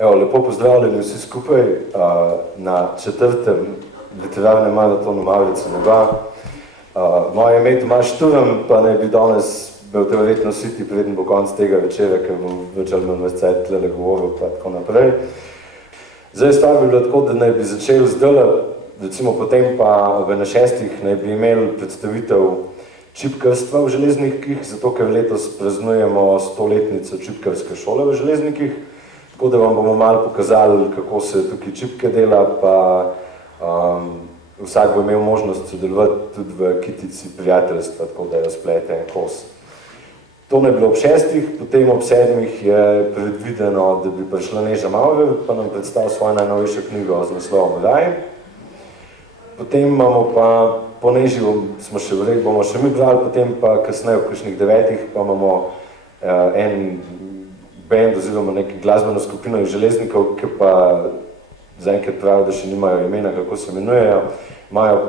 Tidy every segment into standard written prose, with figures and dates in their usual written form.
Evo, lepo pozdravljeni vsi skupaj na 4. literarnem maratonu Mavrice neba. Moje ime je Tomaž Turm, pa naj bi danes bil verjetno siti, preden bo konc tega večera, ker bom več ali manj cajt tlele govoril, pa tako naprej. Zdaj stvar bi bilo tako, da naj bi začeli zdajle, recimo potem pa na 6. naj bi imeli predstavitev čipkarstva v Železnikih, zato ker letos praznujemo 100-letnico čipkarske šole v Železnikih, tako da vam bomo malo pokazali, kako se tukaj čipke dela, pa vsak bo imel možnost sodelovati tudi v kitici prijateljstva, tako da razplete en kos. To ne bilo ob 6, potem ob 7 je predvideno, da bi prišla Neža Maurer, pa nam predstavil svojo najnovejšo knjigo z naslovom Raj. Potem imamo pa, po Neži smo še vrek, bomo še mi brali, potem pa kasneje v kakšnih 9 pa imamo en band oziroma neko glasbeno skupino iz Železnikov, ki pa zaenkrat pravijo, da še nimajo imena, kako se imenujejo,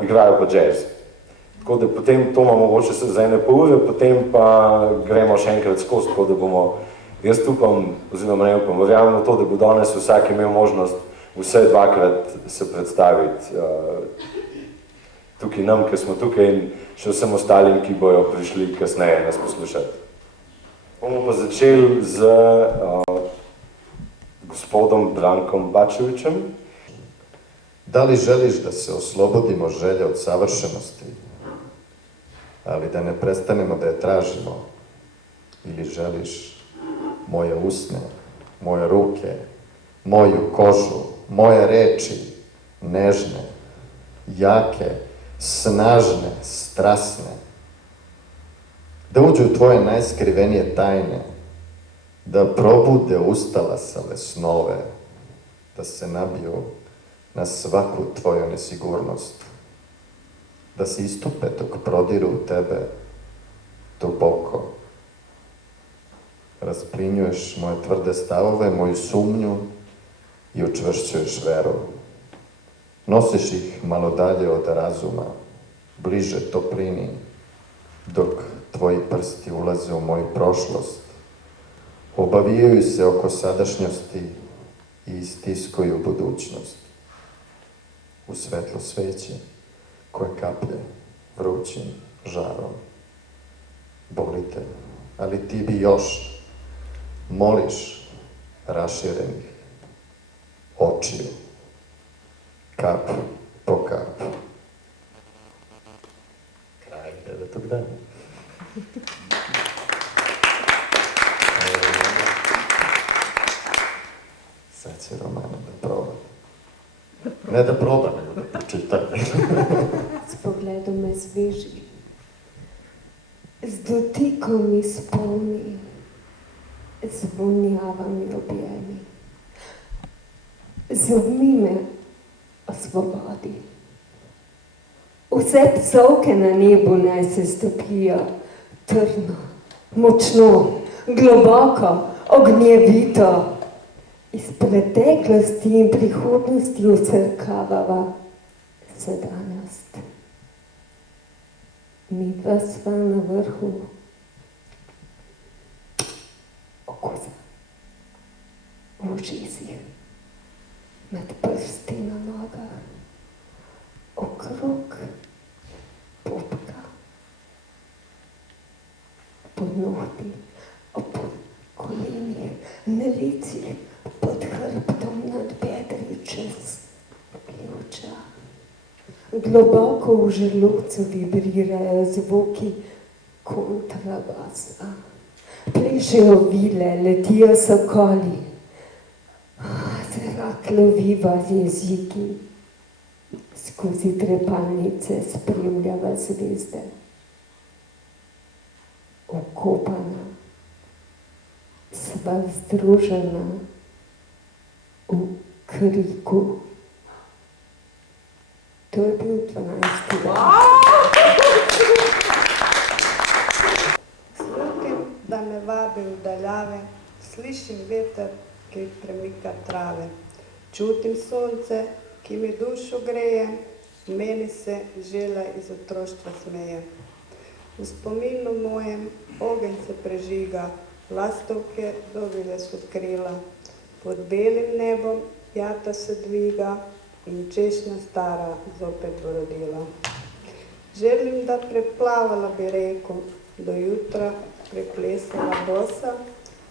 igrajo pa jazz. Tako da potem to imamo mogoče za ene pol ure, potem pa gremo še enkrat skozi, tako da bomo, jaz upam, oziroma ne upam, verjamem v to, da bo danes vsak imel možnost vse dvakrat se predstaviti tukaj nam, ki smo tukaj in še vsem ostalim, ki bojo prišli kasneje nas poslušati. Bomo pa začeli z gospodom Brankom Bačevićem. Da li želiš da se oslobodimo želje od savršenosti, ali da ne prestanemo da je tražimo? Ili želiš moje usne, moje ruke, moju kožu, moje reči, nežne, jake, snažne, strasne, da uđu u tvoje najskrivenije tajne, da probude ustalasale snove, da se nabiju na svaku tvoju nesigurnost, da se istope dok prodiru u tebe duboko. Rasplinjuješ moje tvrde stavove, moju sumnju i učvršćuješ veru. Nosiš ih malo dalje od razuma, bliže toplini, dok tvoji prsti ulaze u moju prošlost, obavijaju se oko sadašnjosti i istiskuju budućnost. U svetlo sveće koje kaplje vrućim žarom. Boli te, ali ti bi još moliš raširenih očiju, kap po kap. Kraj 9. dana. Sad će Romana da proba. Ne da proba, nego da pročita. S pogledom me zviži, z dotikom mi spolni, zvonjava mi objemi. Zobmi me osvobodi. Vse psovke na nebu naj se stopijo, trdno, močno, globoko, ognjevito. Iz preteklosti in prihodnosti usrkavava sedanjost. Mi dva sva na vrhu okusa, v očesih, med prsti na nogah, okrog popka, pod nohti, ob kolenih, na licih, pod hrbtom, nad bedri, čez pljuča. Globoko v želodcu vibrirajo zvuki kontrabasa. Plešejo vile, letijo sokoli. Zrak loviva z jeziki. Skozi trepalnice spremljava zvezde. Okopana, sva združena v kriku. To je bil 12. dan. Slutim, da me vabi v daljave, slišim veter, ki premika trave. Čutim sonce, ki mi dušo greje, v meni se želja iz otroštva smeje. V spominu mojem ogenj se prežiga, lastovke dobile so krila. Pod belim nebom jata se dviga in češnja stara zopet bo rodila. Želim, da preplavala bi reko, do jutra preplesala bosa,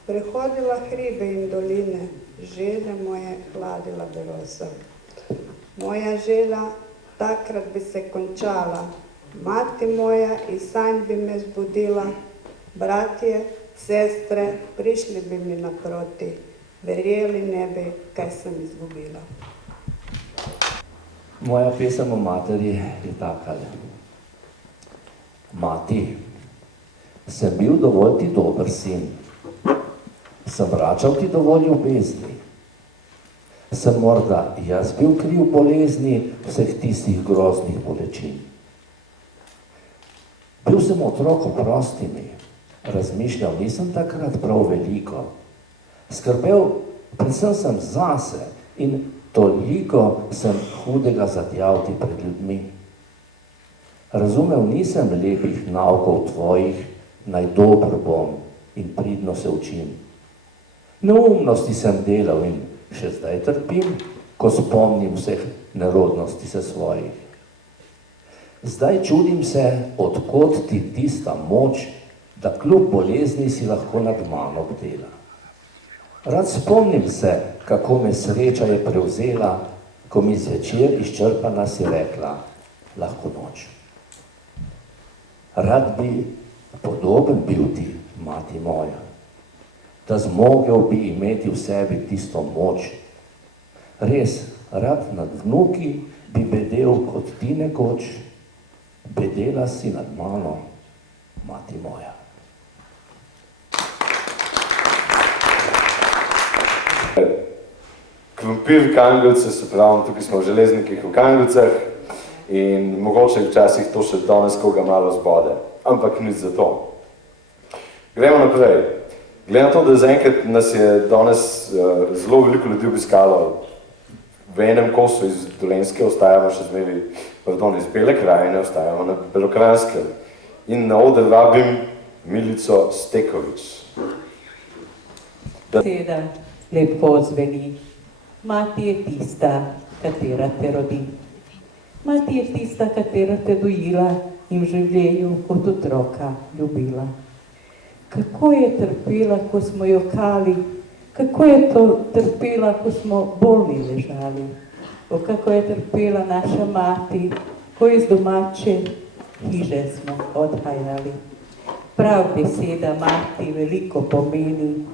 prehodila hribe in doline, želje moje hladila bi rosa. Moja želja takrat bi se končala, mati moja iz sanj bi me zbudila, bratje, sestre, prišli bi mi naproti, verjeli ne bi, kaj sem izgubila. Moja pesem o materi je takale. Mati, sem bil dovolj ti dober sin, sem vračal ti dovolj ljubezni, sem morda jaz bil kriv bolezni vseh tistih groznih bolečin. Bil sem otrok, oprosti mi, razmišljal nisem takrat prav veliko, skrbel predvsem sem zase in toliko sem hudega zadjal ti pred ljudmi. Razumel nisem lepih naukov tvojih, naj dober bom in pridno se učim. Neumnosti sem delal in še zdaj trpim, ko spomnim vseh nerodnosti se svojih. Zdaj čudim se, odkot ti tista moč, da kljub bolezni si lahko nad mano bdela. Rad spomnim se, kako me sreča je prevzela, ko mi zvečer izčrpana si rekla, lahko noč. Rad bi podoben bil ti, mati moja, da zmogel bi imeti v sebi tisto moč. Res, rad nad vnuki bi bedel kot ti nekoč, bedela si nad mano, mati moja. Krompir Kangeljce, se pravi, tukaj smo v Železnikih v Kangeljcah in mogoče včasih to še danes koga malo zbode, ampak nič za to. Gremo naprej. Glede na to, da zaenkrat nas je danes zelo veliko ljudi obiskalo, v enem kosu iz Dolenjske ostajamo še zmeri, iz Bele krajine ostajamo na Belokranjskem in na oder vabim Milico Stekovič. Beseda lepo zveni. Mati je tista, katera te rodi. Mati je tista, katera te dojila in v življenju kot otroka ljubila. Kako je trpela, ko smo jokali, kako je to trpela, ko smo bolni ležali. Kako je trpela naša mati, ko iz domače hiže smo odhajali. Prav beseda mati veliko pomeni,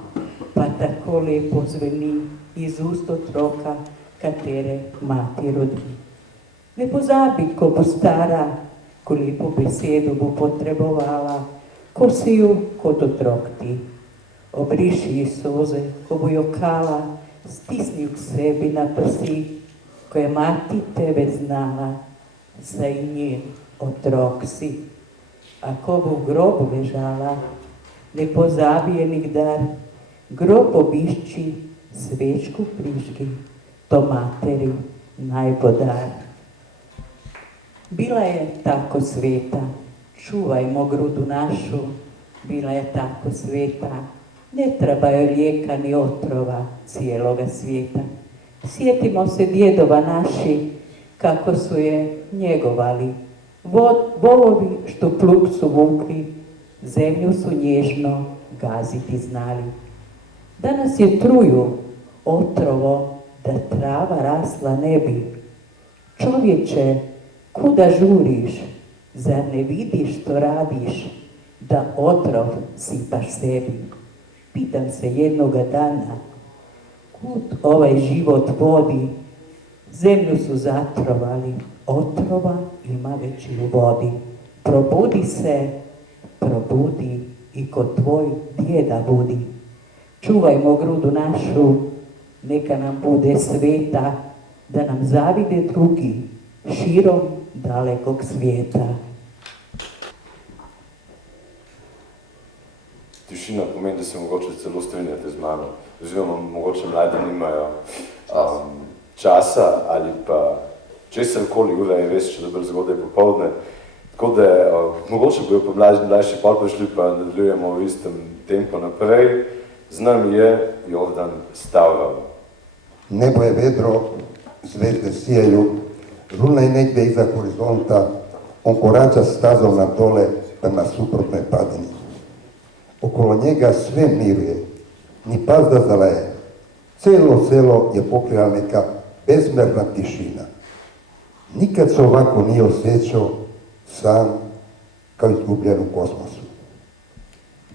pa tako lepo zveni iz ust otroka, katere mati rodi. Ne pozabi, ko bo stara, ko lepo besedo bo potrebovala, ko si jo kot otrok ti. Obriši ji solze, ko bo jokala, stisni k sebi na prsi, ko je mati tebe znala, saj njen otrok si. A ko bo v grobu ležala, ne pozabi je nikdar, grob obišči, svečku prižgi, to materi naj bo dar. Bila je tako sveta, čuvajmo grudu našu, bila je tako sveta, ne trebajo lijeka ni otrova cijeloga svijeta. Sjetimo se djedova naši, kako su je njegovali, volovi što plug su vukli, zemlju su nježno gaziti znali. Danas je truju otrovo, da trava rasla ne bi. Čovječe, kuda žuriš, zar ne vidiš što radiš, da otrov sipaš sebi? Pitam se jednoga dana, kud ovaj život vodi, zemlju su zatrovali, otrova ima već i u vodi. Probudi se, probudi i kod tvoj djeda budi. Čuvajmo grudu našu, neka nam bude sveta, da nam zavide drugi širom dalekog svijeta. Tišina pomeni, da se mogoče celo strinjate z mano, oziroma mogoče mladi nimajo časa ali pa česarkoli, ura je res še dobro zgodaj popoldne, tako da mogoče bojo pa mlajši pol prišli pa nadaljujemo v istem tempu naprej. Z nami je Jordan Stavral. Nebo je vedro, zvezde sijaju, luna je negdje iza horizonta, on korača stazom na dole prema suprotnoj padini. Okolo njega sve miruje, ni pazda zalaje. Cijelo selo je pokrila neka bezmjerna tišina. Nikad se ovako nije osjećao sam kao izgubljen u kosmosu.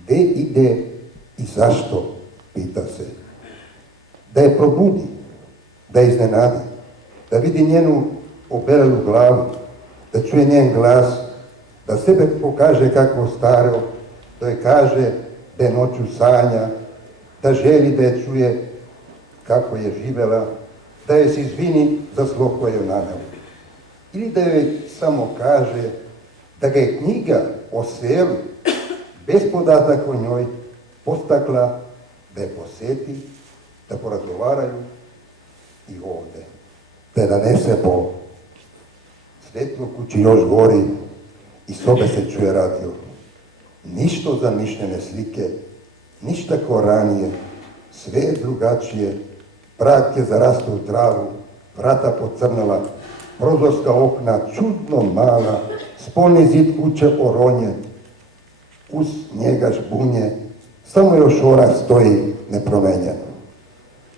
Gdje ide i zašto, pita se. Da je probudi, da je iznenadi, da vidi njenu obelelu glavu, da čuje njen glas, da sebe pokaže kako staro, da je kaže da je noću sanja, da želi da je čuje kako je živjela, da je se izvini za zlo koje je naneo. Ili da joj samo kaže da ga je knjiga o selu, bez podataka o njoj, postakla da je posjeti, da porazgovaraju i ovdje. Da je nanese po svetlo kući još gori i sobe se čuje radio. Ništa zamišljene slike, ništa kao ranije, sve je drugačije, prag je zarastao u travu, vrata pocrnala, prozorska okna čudno mala, spolni zid kuće oronje, uz njega žbunje, samo još ora stoji nepromenjen.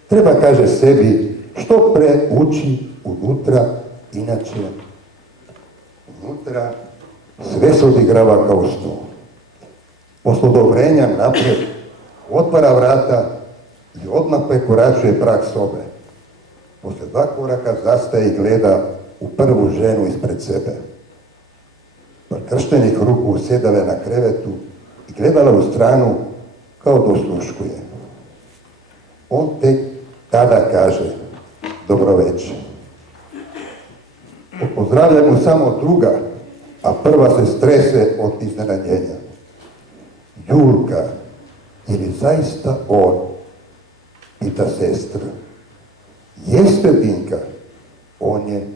Treba, kaže sebi, što pre ući unutra, inače unutra sve se odigrava kao snu. Posle odobrenja naprijed otvara vrata i odmah prekoračuje prag sobe. Posle 2 koraka zastaje i gleda u prvu ženu ispred sebe. Krštenih ruku sjedala na krevetu i gledala u stranu kao da osluškuje. On tek tada kaže dobro večer. Pozdravlja mu samo druga, a prva se strese od iznenađenja. Julka, je li zaista on? Pita sestra. Jeste, Dinka, on je,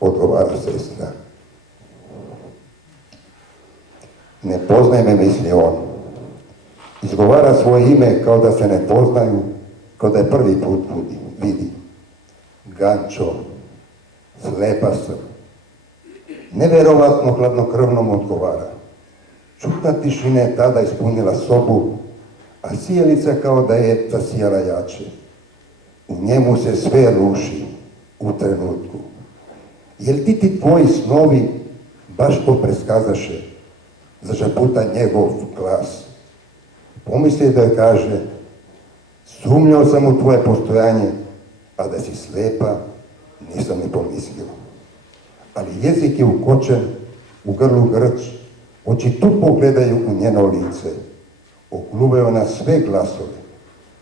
odgovara sestra. Ne poznaje me, misli on. Izgovara svoje ime kao da se ne poznaju, kao da je prvi put vidi. Gančo, slepa sam. Neverovatno hladnokrvnom odgovara. Čutna tišina je tada ispunila sobu, a sijalica kao da je zasijala jače. U njemu se sve ruši u trenutku. Jel ti tvoji snovi baš to preskazaše? Zažaputa njegov glas. Pomisli da joj kaže, sumnjao sam u tvoje postojanje, a da si slepa nisam ni pomislio. Ali jezik je ukočen, u grlu grč, oči tu pogledaju u njeno lice. Ogluvaju na sve glasove.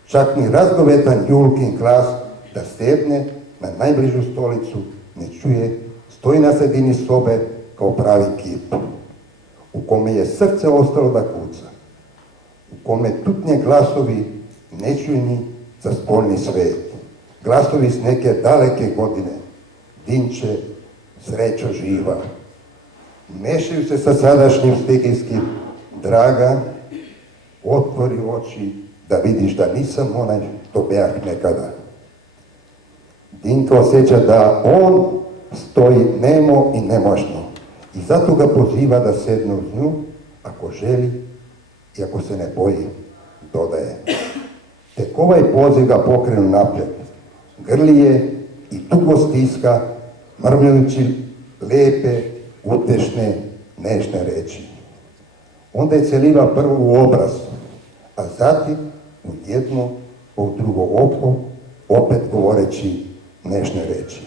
Čak ni razgovetan Julkin glas da sedne na najbližu stolicu ne čuje, stoji na sredini sobe kao pravi kip, u kome je srce ostalo da kuca, u kome tutnje glasovi nečujni za spolni svet, glasovi s neke daleke godine, Dinče, srećo živa. Mešaju se sa sadašnjim stihijskim, draga, otvori oči da vidiš da nisam onaj što bejah nekada. Dinka osjeća da on stoji nemo i nemoćno i zato ga poziva da sedne uz nju ako želi i ako se ne boji, dodaje. Tek ovaj poziv ga pokrenu naprijed. Grli je i dugo stiska, mrmljajući lepe, utešne, nežne reči. Onda je celiva prvo u obraz, a zatim u jedno, u drugo oko, opet govoreći nežne reči.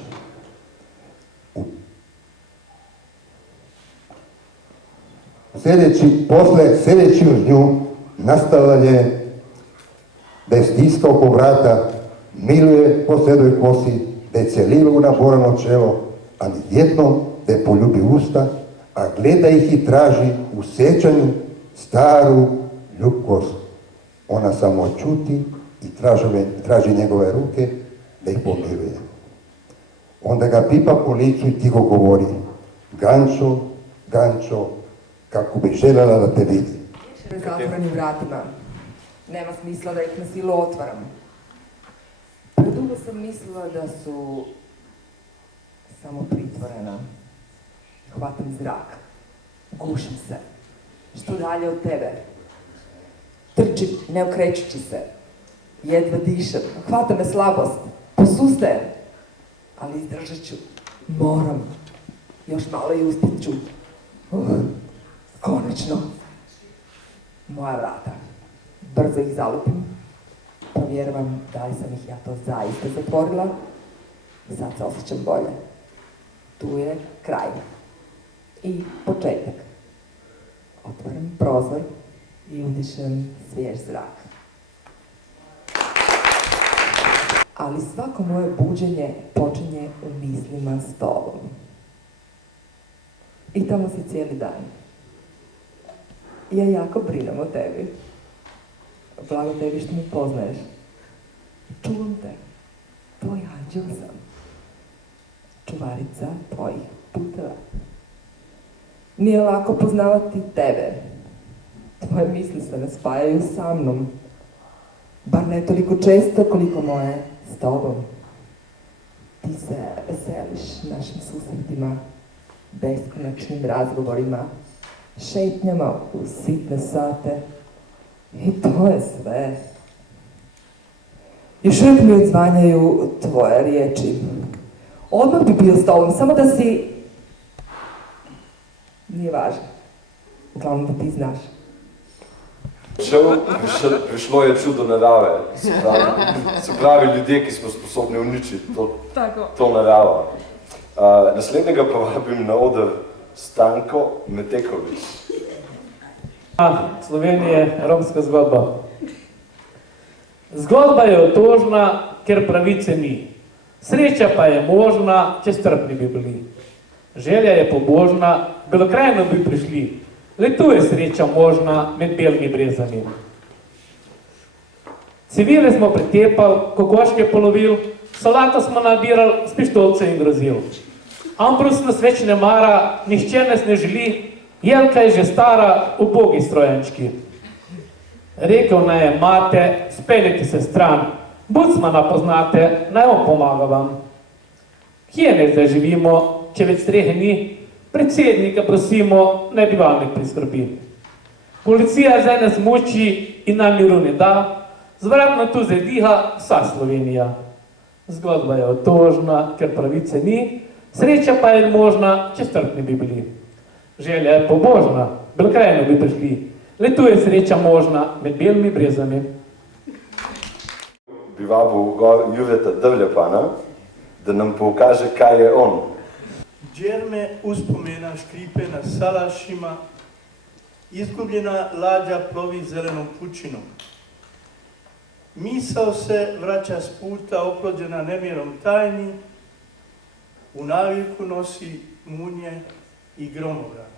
Sljedeći uz nju nastala je da je stiska oko vrata, miluje po sedoj kosi, da je celiva u naborano čelo, a nijednom da je poljubi usta, a gleda ih i traži u sjećanju staru ljubkost. Ona samo čuti i traži njegove ruke da ih pomiruje. Onda ga pipa po licu i tiho govori, Gančo, Gančo, kako bi željela da te vidi. Na zatvorenim vratima. Nema smisla da ih na silu otvaram. Predugo sam mislila da su samo pritvorena. Hvatam zrak. Gušim se. Što dalje od tebe. Trčim, ne okrećući se. Jedva dišem. Hvata me slabost. Posustajem. Ali izdržat ću. Moram. Još malo i uspjet ću. Konačno. Moja vrata. Brzo ih zalupim. Provjeravam da li sam ih ja to zaista zatvorila. Sad se osjećam bolje. Tu je kraj. I početak. Otvaram prozor i udišem svjež zrak. Ali svako moje buđenje počinje u mislima s tobom. I tamo si cijeli dan. Ja jako brinem o tebi. Blago tebi što me poznaješ. Čuvam te. Tvoj anđel sam. Čuvarica tvojih puteva. Nije lako poznavati tebe. Tvoje misli se ne spajaju sa mnom. Bar ne toliko često koliko moje s tobom. Ti se veseliš našim susretima, beskonačnim razgovorima, šetnjama u sitne sate. I to je sve. Još uvijek mi odzvanjaju tvoje riječi. Odmah bi bio s tobom, samo da si... Nije važno. Uglavnom da ti znaš. Prišlo je čudo narave. Se pravi ljudje, ki smo sposobni uničiti to naravo. Naslednjega pa vabim na oder Stanko Meteković. Slovenije, romska zgodba. Zgodba je otožna, ker pravice ni. Sreča pa je možna, če strpni bi bili. Želja je pobožna, Belokrajino bi prišli. Le tu je sreča možna med belimi brezami. Civile smo pretepali, kokoške polovil, solato smo nabirali, s pištolce in grozil. Ambrus nas več ne mara, nihče nas ne želi, Jelka je že stara, ubogi strojenčki. Rekel naj je mate, speljite se stran, Bucmana poznate, naj on pomaga vam. Kje ne zdaj živimo, če več strehe ni? Predsednika prosimo, naj bivalnik priskrbi. Policija zdaj nas muči in nam miru ne da, zvratno tu zdaj diha vsa Slovenija. Zgodba je otožna, ker pravice ni, sreča pa je možna, če strpni bi bili. Želja je pobožna, Belokrajino bi prišli, le tu je sreča možna med belimi brezami. Bi vabil gor Jureta Drljapana, da nam pokaže, kaj je on. Džerme uspomena škripe na salašima, izgubljena lađa plovi zelenom pučinom. Misao se vraća s puta oplođena nemjerom tajni, u naviku nosi munje i gromograne.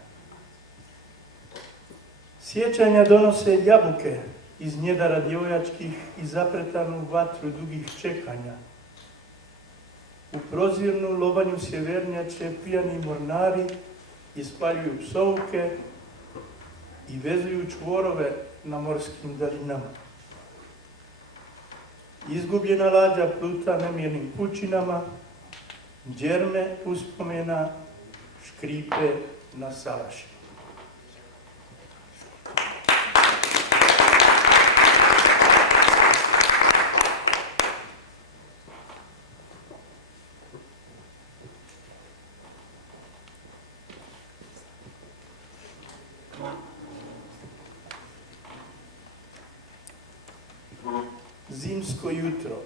Sjećanja donose jabuke iz njedara djevojačkih i zapretanu vatru dugih čekanja. U prozirnu lobanju sjevernjače pijani mornari ispaljuju psovke i vezuju čvorove na morskim daljinama. Izgubljena lađa pluta nemjernim pučinama, džerme uspomena škripe na salaši. Zimsko jutro.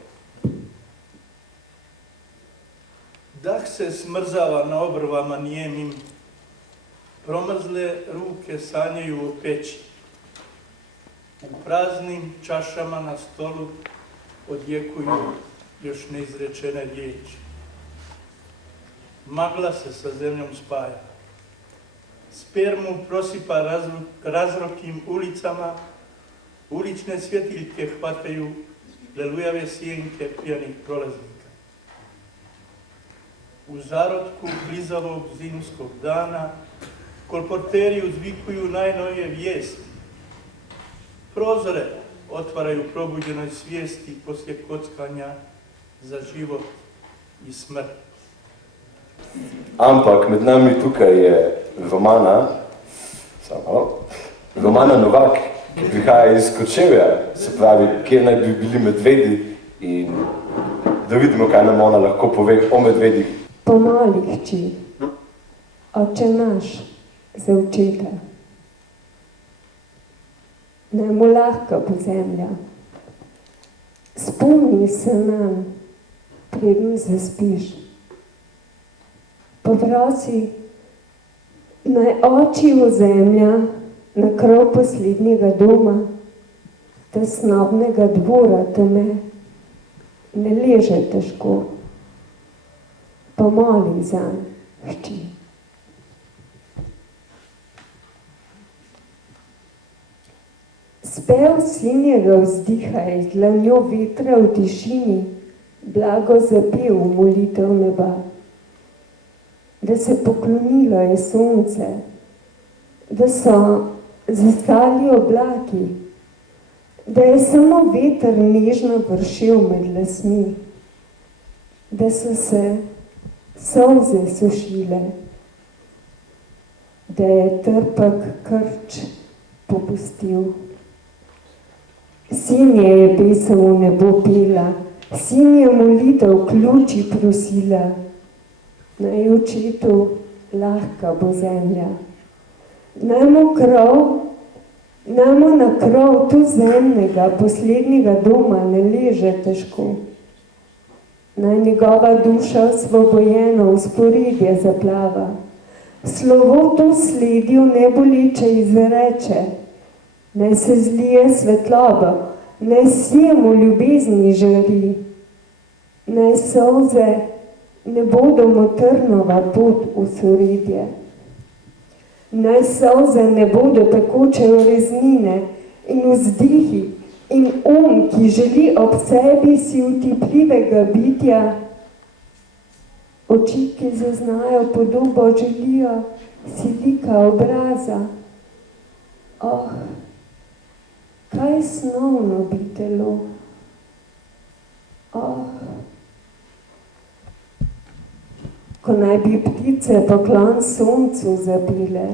Dah se smrzava na obrvama nijemim, promrzle ruke sanjaju o peći. U praznim čašama na stolu odjekuju još neizrečene riječi. Magla se sa zemljom spaja. Spermu prosipa razrokim ulicama, ulične svjetiljke hvataju lelujave sjenke pijanih prolaznika. U zarodku blizavog zimskog dana kolporteri uzvikuju najnovije vijesti. Prozore otvaraju probuđenoj svijesti poslije kockanja za život i smrt. Ampak med nami tukaj je Romana Novak, ki prihaja iz Kočevja, se pravi, kjer naj bi bili medvedi, in da vidimo, kaj nam ona lahko pove o medvedih. Pomoli, hči, Oče naš, za očeta. Naj mu lahka bo zemlja. Spomni se nam, preden zaspiš. Poprosi, naj oči zemlja na krov poslednjega doma, tesnobnega dvora teme, ne leže težko. Pomoli zanj, hči. Spev sinjega vzdiha je dlanjo vetra v tišini, blago zapel v molitev neba. Da se poklonilo je sonce, da so zastali oblaki, da je samo veter nežno vršil med lasmi, da so se solze sušile, da je trpek krč popustil. Sinje je pesem v nebo pela, sinje molitev ključi prosila, naj očetu lahka bo zemlja. Naj mu na krov tu zemnega poslednjega doma ne leže težko. Naj njegova duša osvobojeno v sporedje zaplava. Slovo to sledi v neboleče izreče. Naj se zlije svetloba, naj sijemo ljubezni žari. Naj solze ne bodo motrnova pot v soredje. Naj solze ne bodo tekoče ureznine in vzdihi in ki želi ob sebi si utipljivega bitja. Oči, ki zaznajo podobo, želijo si lika obraza. Kaj snovno bi telo. Ko naj bi ptice poklon soncu zabile,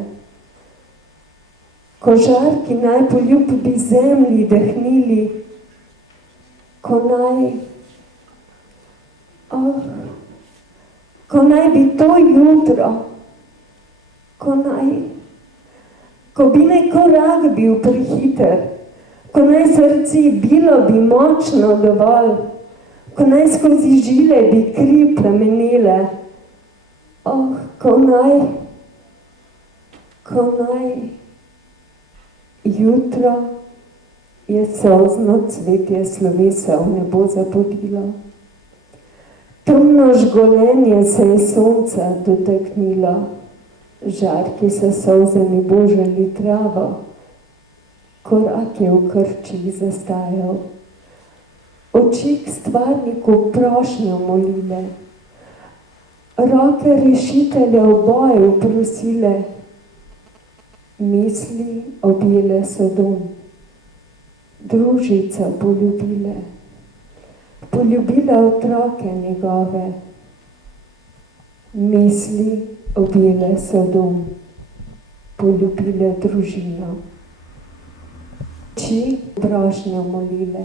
ko žarki naj poljub bi zemlji dahnili, ko naj bi to jutro, ko bi naj korak bil prehiter, ko naj srce bilo bi močno dovolj, ko naj skozi žile bi kri plamenile, ko naj jutro je solzno cvetje slovesa v nebo zapodilo. Temno žgolenje se je sonca dotaknilo, žarki so solzami božali travo, korak je v krčih zastajal. Oči k stvarniku prošnjo molile, roke rešitelja v boju prosile, misli objele so dom, družica poljubile otroke njegove, misli objele so dom, poljubile družino. Oči prošnjo molile,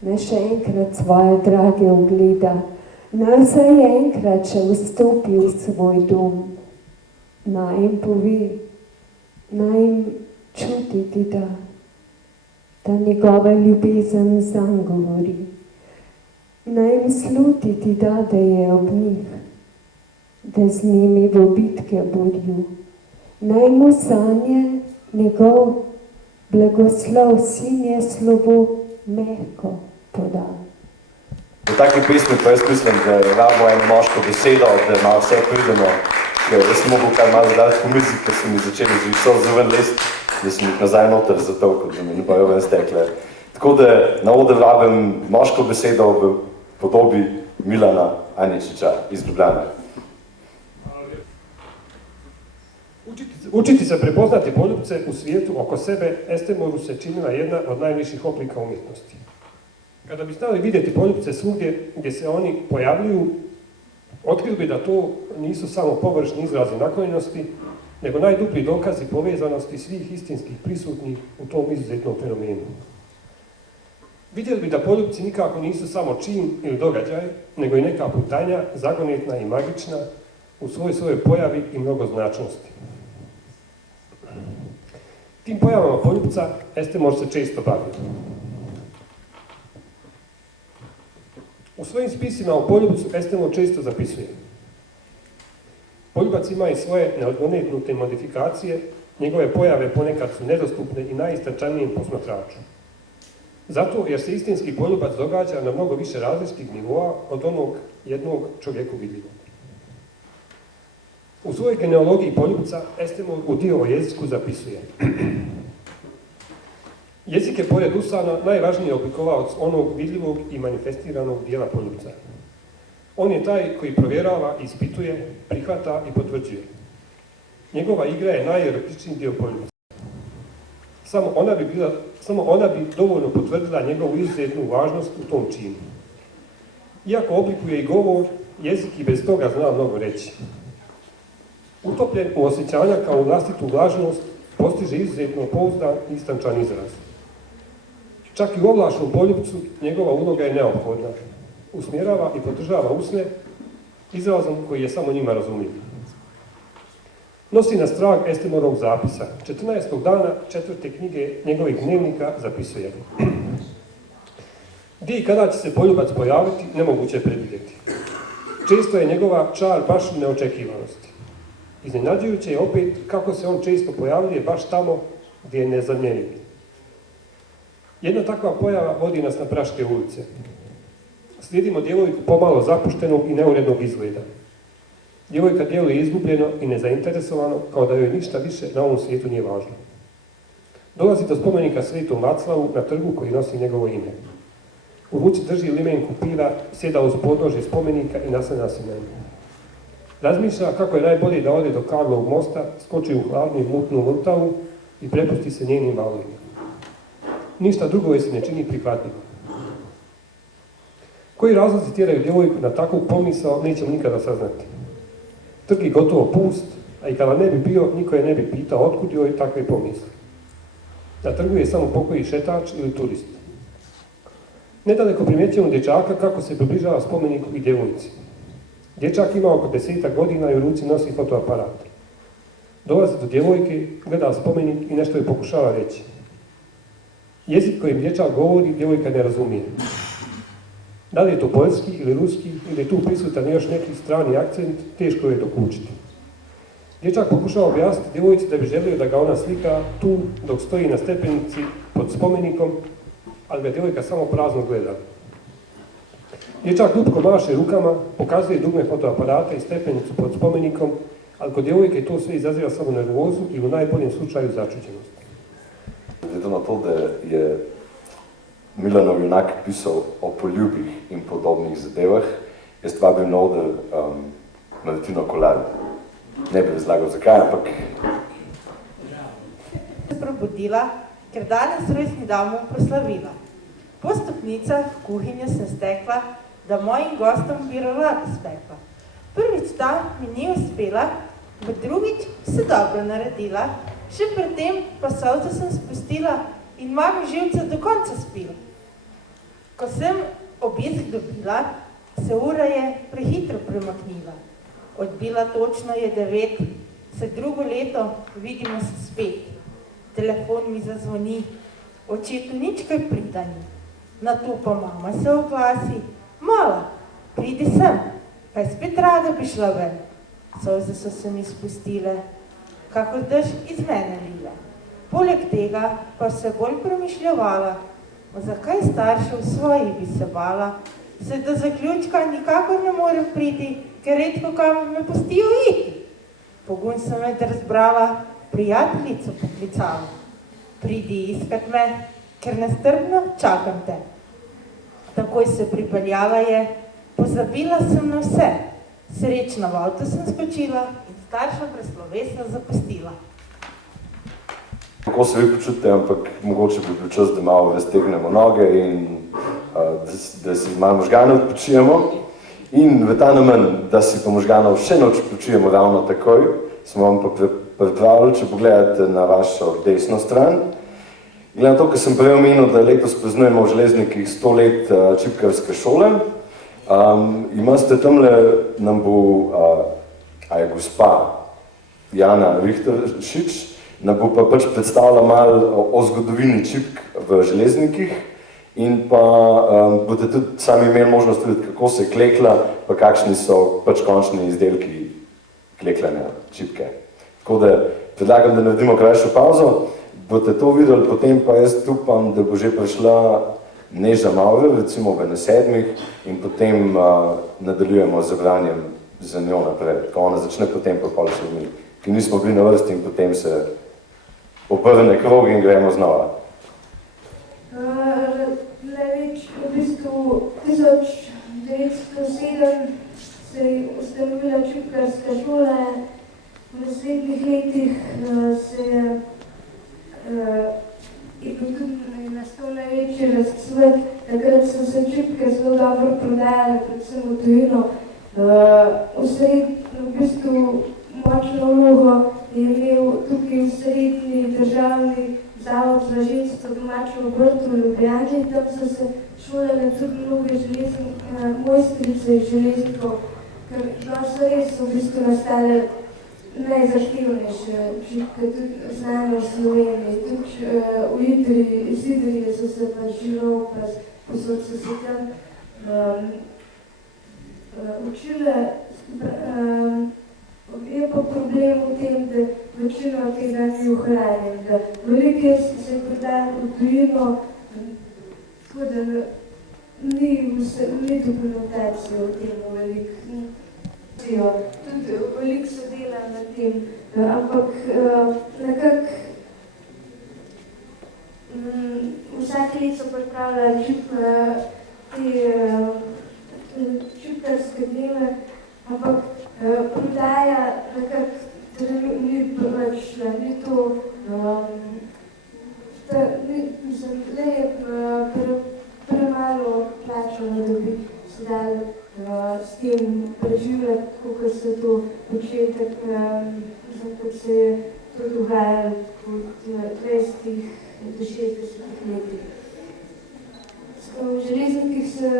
naj še enkrat svoje drage ogleda, naj vsaj enkrat še vstopi v svoj dom, naj jim pove, naj jim čutiti da njegova ljubezen zanj govori, naj jim slutiti da je ob njih, da z njimi v bitke boril, naj mu sanje njegov blagoslov sinje slovo mehko poda. V taki pesmi pa jaz mislim, da rabimo eno moško besedo, da malo vse pridemo, ker jaz sem mogel kar malo dati po mizi, ker so mi začeli že solze ven lest, da sem jih nazaj noter zatolkal, da mi ne bojo ven stekle. Tako da na oder rabim moško besedo v podobi Milana Aničiča iz Ljubljane. Učiti se prepoznati poljupce u svijetu oko sebe, Estemoru se činila jedna od najviših oblika umjetnosti. Kada bi znali vidjeti poljupce svugdje gdje se oni pojavljuju, otkrili bi da to nisu samo površni izrazi naklonjenosti, nego najdublji dokazi povezanosti svih istinskih prisutnih u tom izuzetnom fenomenu. Vidjeli bi da poljupci nikako nisu samo čin ili događaj, nego i neka putanja, zagonetna i magična, u svojoj pojavi i mnogoznačnosti. Tim pojavama poljupca Estemor se često bavio. U svojim spisima o poljupcu Estemor često zapisuje: poljubac ima i svoje neodgonetnute modifikacije, njegove pojave ponekad su nedostupne i najistančanijem posmatraču. Zato jer se istinski poljubac događa na mnogo više različitih nivoa od onog jednog čovjeku vidljivog. U svojoj genealogiji poljupca Estemor u dio o jeziku zapisuje: jezik je pored usana najvažniji oblikovac onog vidljivog i manifestiranog dijela poljupca. On je taj koji provjerava, ispituje, prihvata i potvrđuje. Njegova igra je najerotičniji dio poljupca. Samo ona bi dovoljno potvrdila njegovu izuzetnu važnost u tom činu. Iako oblikuje i govor, jezik i bez toga zna mnogo reći. Utopljen u osjećanja kao u vlastitu važnost, postiže izuzetno pouzdan i istančan izraz. Čak i u ovlašnom poljupcu njegova uloga je neophodna. Usmjerava i podržava usne izrazom koji je samo njima razumljiv. Nosi nas trag Estemorovog zapisa. 14. dana 4. knjige njegovih dnevnika zapisuje: gdje i kada će se poljubac pojaviti, nemoguće je predvidjeti. Često je njegova čar baš u neočekivanosti. Iznenađujuće je opet kako se on često pojavljuje baš tamo gdje je nezamjenjiv. Jedna takva pojava vodi nas na Praške ulice. Slijedimo djevojku pomalo zapuštenog i neurednog izgleda. Djevojka djeluje izgubljeno i nezainteresovano, kao da joj ništa više na ovom svijetu nije važno. Dolazi do spomenika Svetom Vaclavu na trgu koji nosi njegovo ime. U ruci drži limenku piva, sjeda uz podnožje spomenika i naslanja se na nju. Razmišlja kako je najbolje da ode do Karlovog mosta, skoči u hladnu i mutnu vrtavu i prepusti se njenim valovima. Ništa drugo joj se ne čini prihvatljivo. Koji razlozi tjeraju djevojku na takvu pomisao, nećemo nikada saznati. Trg je gotovo pust, a i kada ne bi bio, niko je ne bi pitao otkud joj takve pomisli. Na trgu je samo pokoji šetač ili turist. Nedaleko primjećujemo dječaka kako se približava spomeniku i djevojci. Dječak ima oko 10 godina i u ruci nosi fotoaparat. Dolazi do djevojke, gleda spomenik i nešto joj pokušava reći. Jezik kojim dječak govori, djevojka ne razumije. Da li je to poljski ili ruski ili je tu prisutan još neki strani akcent, teško je dokučiti. Dječak pokušava objasniti djevojci da bi želio da ga ona slika tu dok stoji na stepenici pod spomenikom, ali ga djevojka samo prazno gleda. Dječak ljubko maše rukama, pokazuje dugme fotoaparata i stepenicu pod spomenikom, ali kod djevojke to sve izaziva samo nervozu i u najboljem slučaju začuđenost. Glede na to, da je Milanov junak pisal o poljubih in podobnih zadevah, jaz vabim na oder Martino Kolar. Ne bi razlagal zakaj, ampak... Se probudila, ker danes rojstni dan bom proslavila. Po stopnicah v kuhinjo sem stekla, da mojim gostom bi rolado spekla. Prvič ta mi ni uspela, v drugič se dobro naredila, še pred tem pa solzo sem spustila in mami živce do konca spila. Ko sem obisk dobila, se ura je prehitro premaknila. Odbila točno je 9, se drugo leto vidimo se spet. Telefon mi zazvoni, očetu nič kaj pridani. Na to pa mama se oglasi, mala, pridi sem, kaj spet rada bi šla ven. Solze so se mi spustile, kakor dež iz mene lile. Poleg tega pa se bolj premišljavala, zakaj staršev svojih bi se bala, se do zaključka nikakor ne morem priti, ker redko kam me pustijo iti. Pogum sem med razbrala, prijateljico poklicala. Pridi iskat me, ker nestrpno čakam te. Takoj se pripeljala je, pozabila sem na vse. Srečno v avto sem skočila in starša brezslovesno zapustila. kako se vi počutite, ampak mogoče bi bil čas, da malo raztegnemo noge in da si malo možgane odpočijemo. In v ta namen, da si pa možganov še noč počujemo ravno takoj, smo vam pa pripravili, če pogledate na vašo desno stran. Glede na to, kar sem prej omenil, da letos praznujemo v Železnikih 100 let čipkarske šole, imate tamle, nam bo, a je gospa Jana Richteršič, nam bo pa pač predstavila malo o zgodovini čipk v Železnikih in pa boste tudi sami imeli možnost videti, kako se klekla, pa kakšni so pač končni izdelki klekljanja čipke. Tako da predlagam, da naredimo krajšo pauzo, boste to videli, potem pa jaz upam, da bo že prišla Neža Maurer, recimo v 7 in potem nadaljujemo z branjem za njo naprej. Ko ona začne, potem pa pol še mi, ki nismo bili na vrsti in potem se obrne krog in gremo znova. V bistvu 1907 se je ustanovila čipkarska šola, v naslednjih letih se je bil tudi nastal največji razcvet, takrat so se čipke zelo dobro prodajale, predvsem v tujino. V bistvu močno vlogo je imel tukaj srednji državni zavod za žensko domačo obrt v Ljubljani, tam so se šolale tudi mnoge mojstrice iz železnikov, ker so res v bistvu nastale najzahtevnejše čipke, tudi znane v Sloveniji. Tudi v Idriji so se pa Žirov, pa posod so se tam učile. Je pa problem v tem, da večina tega ni ohranjenega. Veliko se je prodajalo v tujino, tako da ni dokumentacije o tem veliko. Tudi veliko se dela na tem, ampak nekako vsak let so pripravljali čipkarske dneve, ampak prodaja nekako ni več šla, ni to, mislim, le je premalo plačano, da bi se dali s tem preživljati, kako se to početek, kot se je to dogajalo od 20 do 60 letih. V Železnikih se v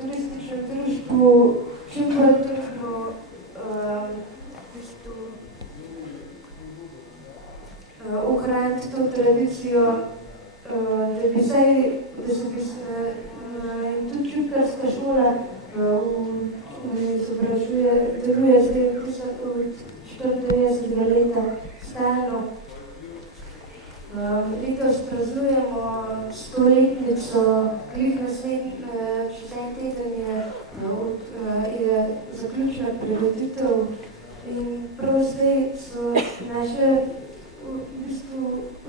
turističnem društvu čipkar družbo ohraniti to tradicijo, da bi se tudi čipkarska šola izobražuje, deluje zdaj od 94 leta stalno. Letos praznujemo 100-letnico, glih čez en teden je zaključna prireditev in prav zdaj so naše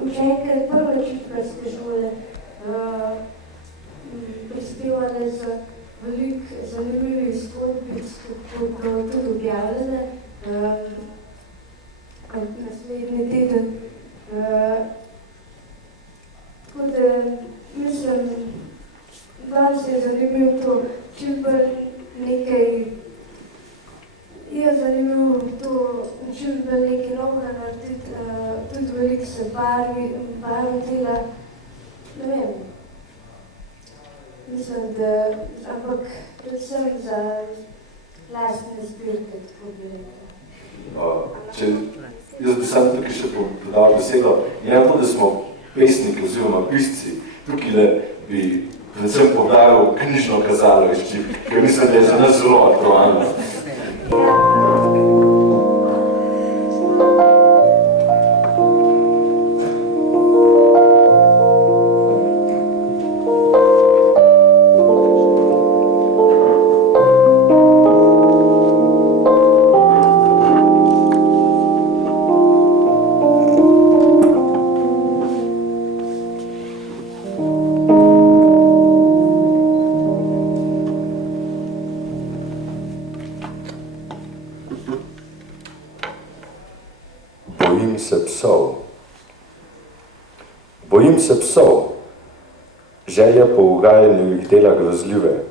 učenke prve čipkarske šole prispevale za veliko zanimivih zgodbic, kot bodo tudi objavljene naslednji teden. Tako da mislim, da se je zanimiv to, čim bolj nekaj je zanimivo to, čim bolj nekaj novega narediti, tudi veliko se barvi dela, ne vem. Mislim, da, ampak predvsem za lastne zbirke, tako bi rekla. Jaz bi sam tukaj še podal besedo. Je to, da smo pesniki oziroma pisci, tukaj bi predvsem poudaril knjižno kazalo iz čipk, ker mislim, da je za nas zelo aktualno. Bojim se psov. Bojim se psov. Želja po ugajanju jih dela grozljive.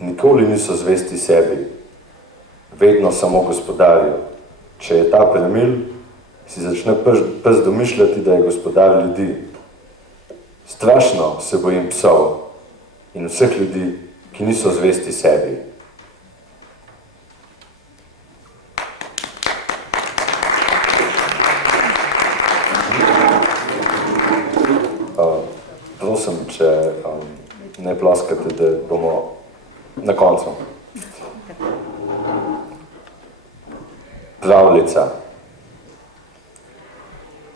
Nikoli niso zvesti sebi. Vedno samo gospodarju. Če je ta premil, si začne pes domišljati, da je gospodar ljudi. Strašno se bojim psov in vseh ljudi, ki niso zvesti sebi. Prosim, če ne ploskate, da bomo na koncu. Pravljica.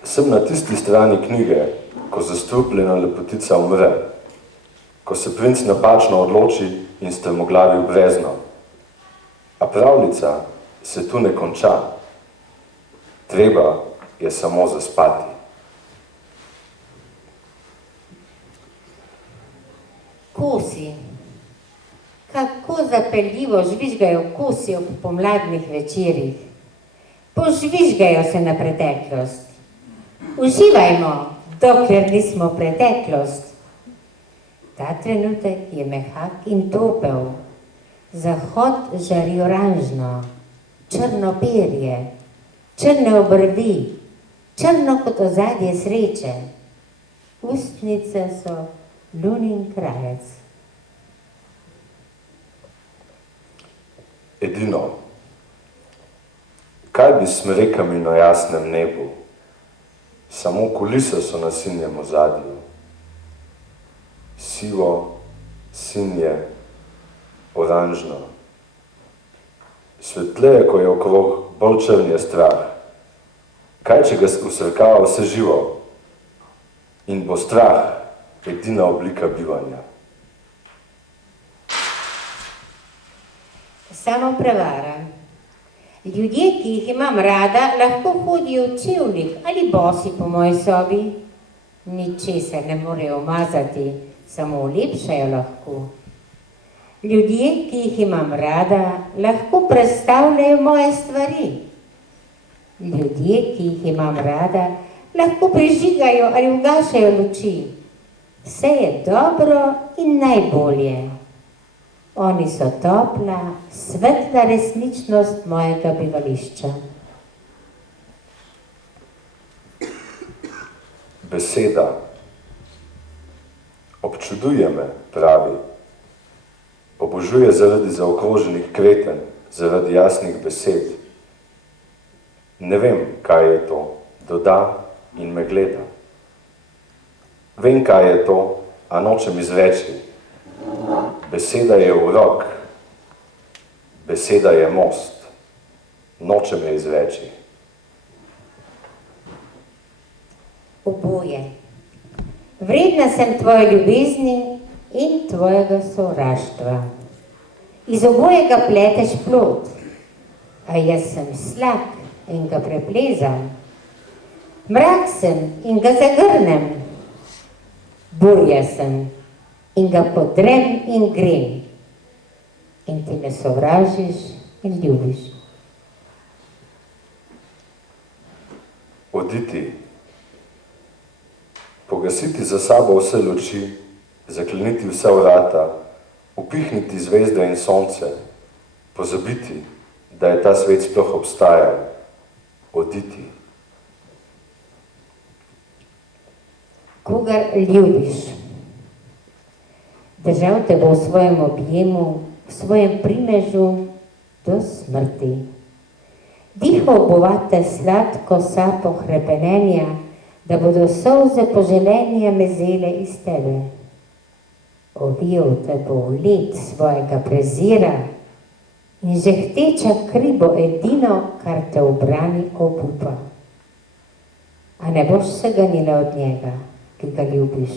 Sem na tisti strani knjige, ko zastrupljena lepotica umre, ko se princ napačno odloči in strmoglavi v brezno. A pravljica se tu ne konča. Treba je samo zaspati. Kosi. Kako zapeljivo žvižgajo kosi ob pomladnih večerih. Požvižgajo se na preteklost. Uživajmo, dokler nismo preteklost. Ta trenutek je mehak in topel. Zahod žari oranžno, črno perje, črne obrvi, črno kot ozadje sreče. Ustnice so lunin krajec. Edino. Kaj bi s smrekami na jasnem nebu? Samo kulise so na sinjem ozadju. Sivo, sinje, oranžno. Svetleje, ko je okrog, bolj črn je strah. Kaj, če ga usrkava vse živo? In bo strah edina oblika bivanja. Samo prevara. Ljudje, ki jih imam rada, lahko hodijo v čevljih ali bosi po moji sobi. Ničesar ne morejo umazati, samo lepšajo lahko. Ljudje, ki jih imam rada, lahko predstavljajo moje stvari. Ljudje, ki jih imam rada, lahko prižigajo ali ugašajo luči. Vse je dobro in najbolje. Oni so topla, svetla resničnost mojega bivališča. Beseda. Občuduje me, pravi. Obožuje zaradi zaokroženih kreten, zaradi jasnih besed. Ne vem, kaj je to, doda in me gleda. Vem, kaj je to, a nočem izreči. Beseda je urok, beseda je most, nočem je izreči. Oboje. Vredna sem tvoje ljubezni in tvojega sovraštva. Iz obojega pleteš plod, a jaz sem slab in ga preplezam. Mrak sem in ga zagrnem. Burja sem in ga podrem in grem. In ti me sovražiš in ljubiš. Oditi. Pogasiti za sabo vse luči, zakleniti vsa vrata, upihniti zvezde in sonce, pozabiti, da je ta svet sploh obstajal. Oditi. Kogar ljubiš, držal te bo v svojem objemu, v svojem primežu do smrti. Dihal bova te sladko sapo hrepenenja, da bodo solze poželenja mezele iz tebe. Ovijal te bo v led svojega prezira in žehteča kri bo edino, kar te obrani obupa. A ne boš se ganila od njega, ki ga ljubiš.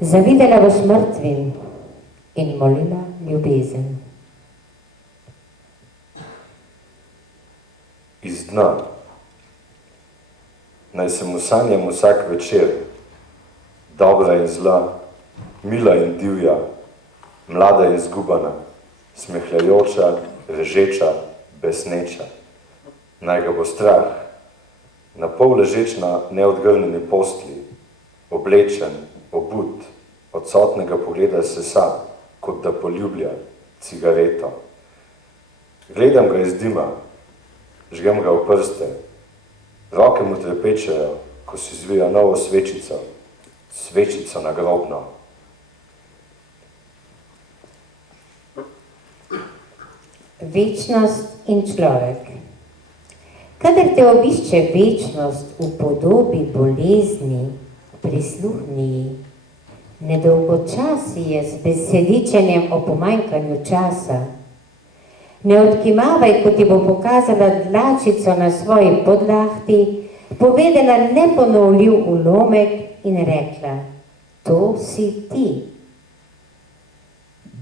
Zavidela boš mrtvim in molila ljubezen. Iz dna. Naj se mu sanjam vsak večer, dobra in zla, mila in divja, mlada in zgubana, smehljajoča, režeča, besneča. Naj ga bo strah, na pol ležeč na neodgrnjeni postli, oblečen, obut, odsotnega pogleda sesa, kot da poljublja cigareto. Gledam ga iz dima, žgem ga v prste, roke mu trepečejo, ko si zvija novo svečico, svečico nagrobno. Večnost in človek. Kadar te obišče večnost v podobi bolezni, prisluhni ji. Nedolgočasi je z besedičenjem o pomanjkanju časa. Ne odkimavaj, ko ti bo pokazala dlačico na svoji podlahti, povedala neponovljiv ulomek in rekla, to si ti.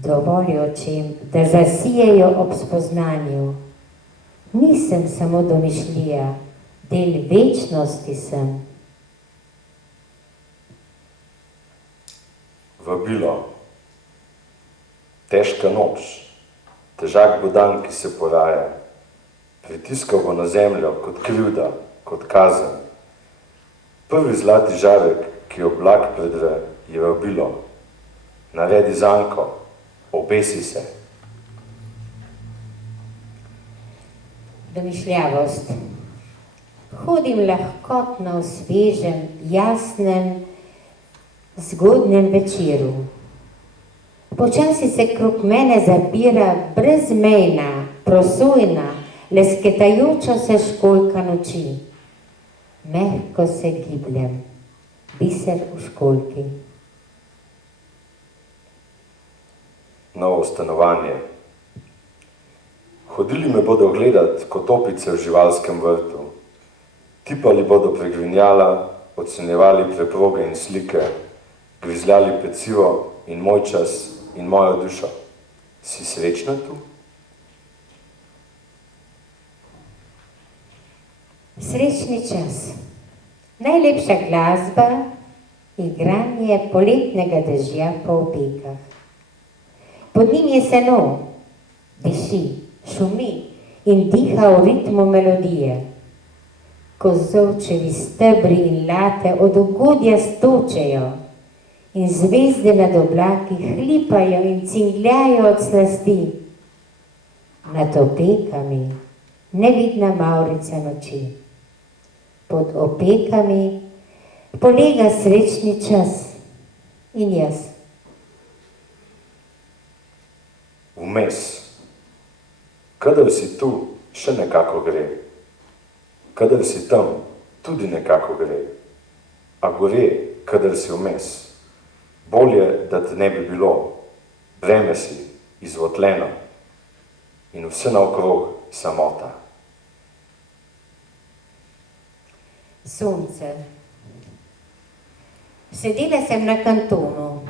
Dovolj očem, da zasijejo ob spoznanju. Nisem samo domišljija, del večnosti sem. Vabilo. Težka noč, težak bo dan, ki se poraja. Pritiskal bo na zemljo kot krivda, kot kazen. Prvi zlati žarek, ki oblak predre, je vabilo. Naredi zanko, obesi se. Domišljavost. Hodim lahkotno v svežem, jasnem, zgodnem večeru. Počasi se krog mene zabira brezmejna, prosojna, lesketajoča se školjka noči. Mehko se gibljem, biser v školjki. Novo stanovanje. Hodili me bodo gledat kot opice v živalskem vrtu. Tipali bodo pregrinjala, ocenjevali preproge in slike, grizljali pecivo in moj čas in mojo dušo. Si srečna tu? Srečni čas. Najlepša glasba, igranje poletnega dežja po opekah. Pod njim je seno, diši, šumi in diha v ritmu melodije. Kozolčevi stebri in late od ugodja stočejo in zvezde nad oblaki hlipajo in cingljajo od slasti. Nad opekami nevidna mavrica noči. Pod opekami polega srečni čas in jaz. Vmes. Kadar si tu, še nekako gre. Kadar si tam, tudi nekako gre. A gore, kadar si vmes. Bolje, da te ne bi bilo. Vreme si, izvotljeno. In vse naokrog samota. Sonce. Sedela sem na kantonu.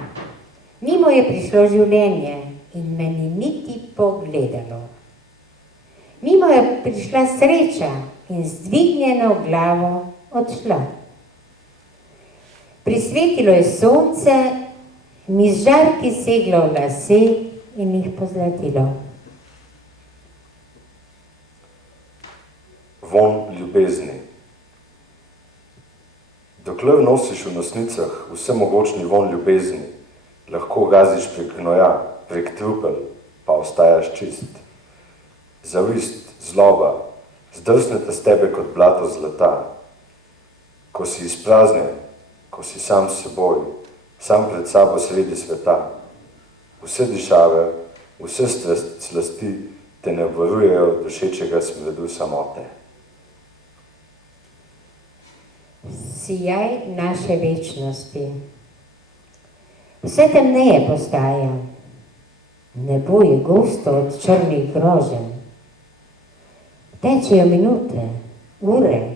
Mimo je prišlo življenje in me ni niti pogledalo. Mimo je prišla sreča in z dvignjeno glavo odšla. Prisvetilo je sonce, mi z žarki seglo v lase in jih pozlatilo. Von ljubezni. Dokler nosiš v nosnicah vsemogočni von ljubezni, lahko gaziš prek gnoja, prek trupel, pa ostajaš čist. Zavist, zloba, zdrsnete s tebe kot blato zlata. Ko si izpraznjen, ko si sam s seboj, sam pred sabo sredi sveta. Vse dišave, vse slasti te ne obvarujejo dušečega smredu samote. Sijaj naše večnosti. Vse temneje postaja. Nebo je gosto od črnih groženj. Tečejo minute, ure,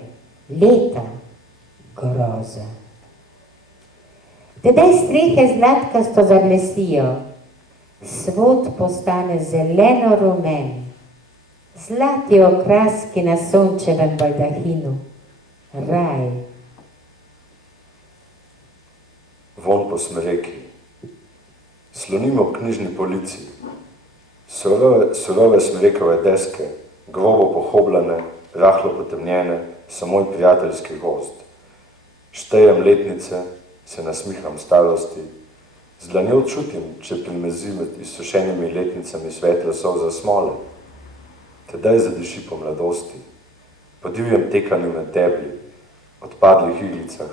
leta, groza. Tedaj strehe zlatkasto zablesijo, svod postane zeleno rumen, zlati okraski na sončevem baldahinu, raj. Von po smreki. Slonimo ob knjižni polici. Surove smrekove deske, grobo pohoblane, rahlo potemnjene, so moj prijateljski gost. Štejem letnice, se nasmiham starosti, z dlanjo čutim, če primezi med izsušenimi letnicami svetlo solza smole. Tedaj zadiši po mladosti, po divjem tekanju med debli, odpadlih iglicah,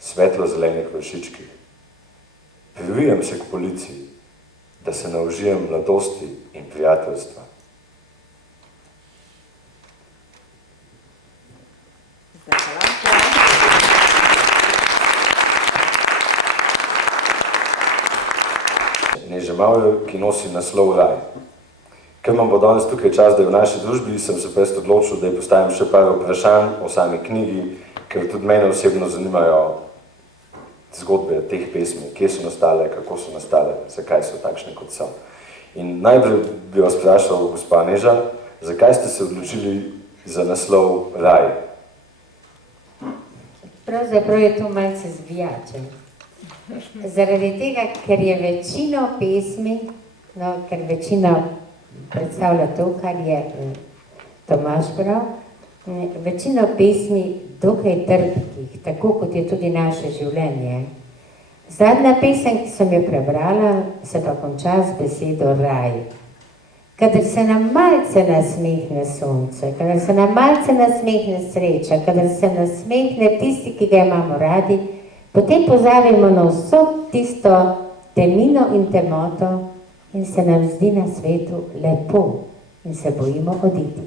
svetlo-zelenih vršičkih. Privijem se k policiji, da se naužijem mladosti in prijateljstva. Neža Maurer, ki nosi naslov Raj. Ker imam bo danes tukaj čas, da je v naši družbi, sem se prest odločil, da ji postavim še par vprašanj o sami knjigi, ker tudi mene osebno zanimajo zgodbe teh pesmi, kje so nastale, kako so nastale, zakaj so takšne, kot so. In najprej bi vas vprašal, gospa Neža, zakaj ste se odločili za naslov Raj? Pravzaprav je to malce zvijače. Zaradi tega, ker je večino pesmi, ker večina predstavlja to, kar je Tomaž bral, večino pesmi dokaj trpkih, tako kot je tudi naše življenje. Zadnja pesem, ki sem jo prebrala, se pa konča z besedo Raj. Kadar se nam malce nasmehne sonce, kadar se nam malce nasmehne sreča, kadar se nasmehne tisti, ki ga imamo radi, potem pozabimo na vso tisto temnino in temoto in se nam zdi na svetu lepo in se bojimo oditi.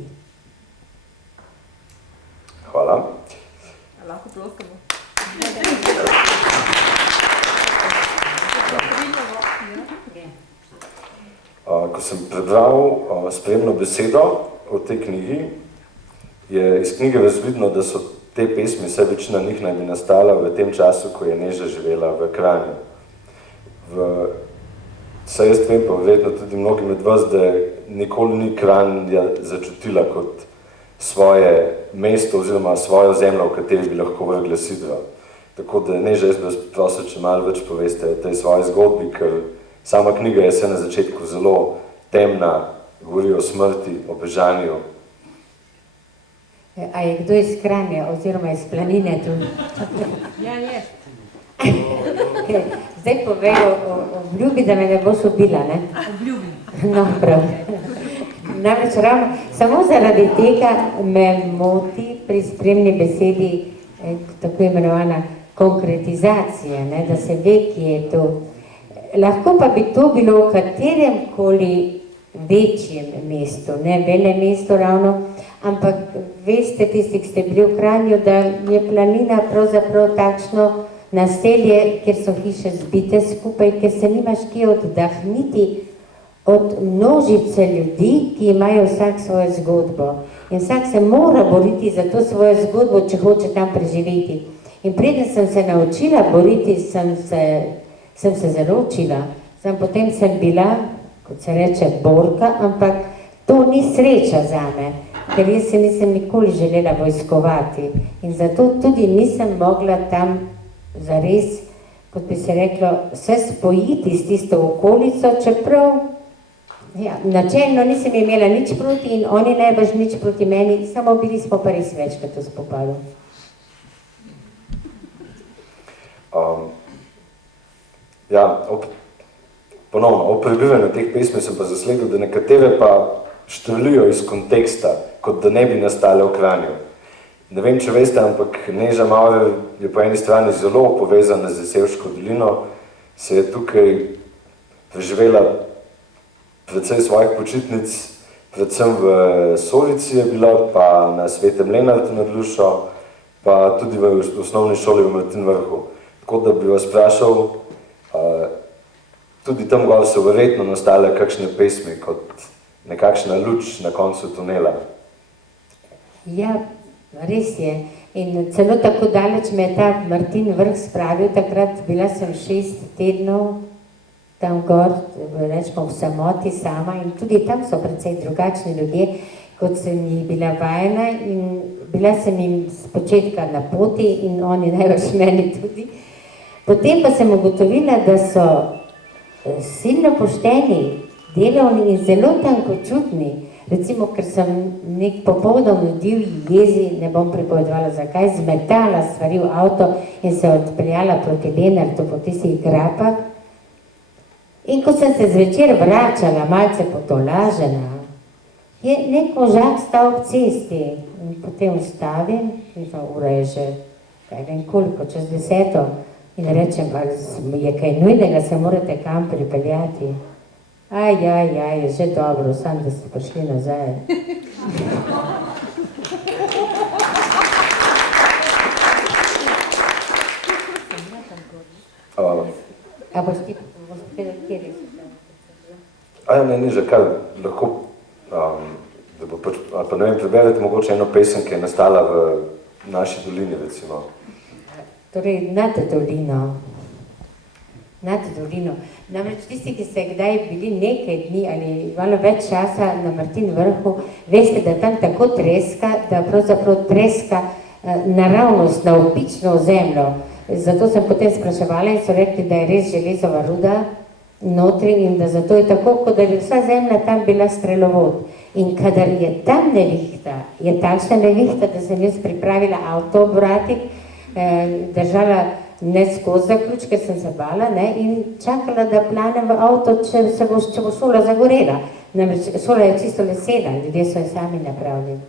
Hvala. Lahko ploskamo. Ko sem prebral spremno besedo o tej knjigi, je iz knjige razvidno, da so te pesmi, vse večina njih naj bi nastala v tem času, ko je Neža živela v Kranju. Saj jaz vem, pa verjetno tudi mnogi med vas, da nikoli ni Kranja začutila kot svoje mesto oziroma svojo zemljo, v kateri bi lahko vrgla sidro. Tako da Neža, jaz bi vas prosil, če malo več poveste o tej svoji zgodbi, ker sama knjiga je se na začetku zelo temna, govori o smrti, o bežanju. A je kdo iz Kranja oziroma iz planine tu? Ja, je. Zdaj povej obljubi, da me ne boš ubila, ne? Obljubim. No, prav. Namreč ravno, samo zaradi tega me moti pri spremni besedi tako imenovana konkretizacija, ne? Da se ve, ki je to. Lahko pa bi to bilo v katerem koli večjem mestu, ne vele mesto ravno, ampak veste tisti, ki ste bili v Kranju, da je planina pravzaprav takšno naselje, kjer so hiše zbite skupaj, ker se nimaš kje oddahniti od množice ljudi, ki imajo vsak svojo zgodbo. In vsak se mora boriti za to svojo zgodbo, če hoče tam preživeti. In preden sem se naučila boriti, sem se zelo učila. Potem sem bila, kot se reče, borka, ampak to ni sreča zame, ker jaz se nisem nikoli želela vojskovati. In zato tudi nisem mogla tam zares, kot bi se reklo, se spojiti s tisto okolico, čeprav načelno nisem imela nič proti in oni najbrž nič proti meni, samo bili smo pa res večkrat v spopadu. Ponovno, ob prebivanju teh pesmi sem pa zasledil, da nekatere pa štrlijo iz konteksta, kot da ne bi nastale v Kranju. Ne vem, če veste, ampak Neža Maurer je po eni strani zelo povezana z Sevško dolino, se je tukaj preživela predvsej svojih počitnic, predvsem v Solici je bila, pa na Svetem Lenartu nad Lušo, pa tudi v osnovni šoli v Martin Vrhu. Tako da bi vas vprašal, tudi tam gor so verjetno nastale kakšne pesmi kot nekakšna luč na koncu tunela. Ja, res je. In celo tako daleč me je ta Martin Vrh spravil, takrat bila sem 6 tednov tam gor, rečemo v samoti sama in tudi tam so precej drugačni ljudje, kot sem jih bila vajena in bila sem jim z početka na poti in oni največ meni tudi. Potem pa sem ugotovila, da so silno pošteni delovni in zelo tankočutni. Recimo, ker sem nek popoldon v divji jezi, ne bom pripovedovala zakaj, zmetala stvari v avto in se odpeljala proti Lenartu po tistih grapah. In ko sem se zvečer vračala, malce potolažena, je nek možak stal v cesti in potem ustavim, in ta ura je že, kaj vem koliko, čez 10. In rečem, ali je kaj nujnega, se morate kam pripeljati. Je že dobro, sam da ste prišli nazaj. A boš ti povedal, kjer je? Ne, ni že kar lahko, da bo pač, ali pa ne vem, preberete mogoče eno pesem, ki je nastala v naši dolini, recimo. Torej, nad dolino. Namreč tisti, ki ste kdaj bili nekaj dni ali malo več časa na Martin vrhu, veste, da tam tako treska, da pravzaprav treska naravnost, navpično zemljo. Zato sem potem spraševala in so rekli, da je res železova ruda notri in da zato je tako, kot da je vsa zemlja tam bila strelovod. In kadar je tam nevihta, je takšna nevihta, da sem jaz pripravila avtobratik, držala ne skozi zaključ, ker sem se bala, ne, in čakala, da planem v avto, če bo šola zagorela. Namreč šola je čisto lesena, ljudje so jo sami napravili.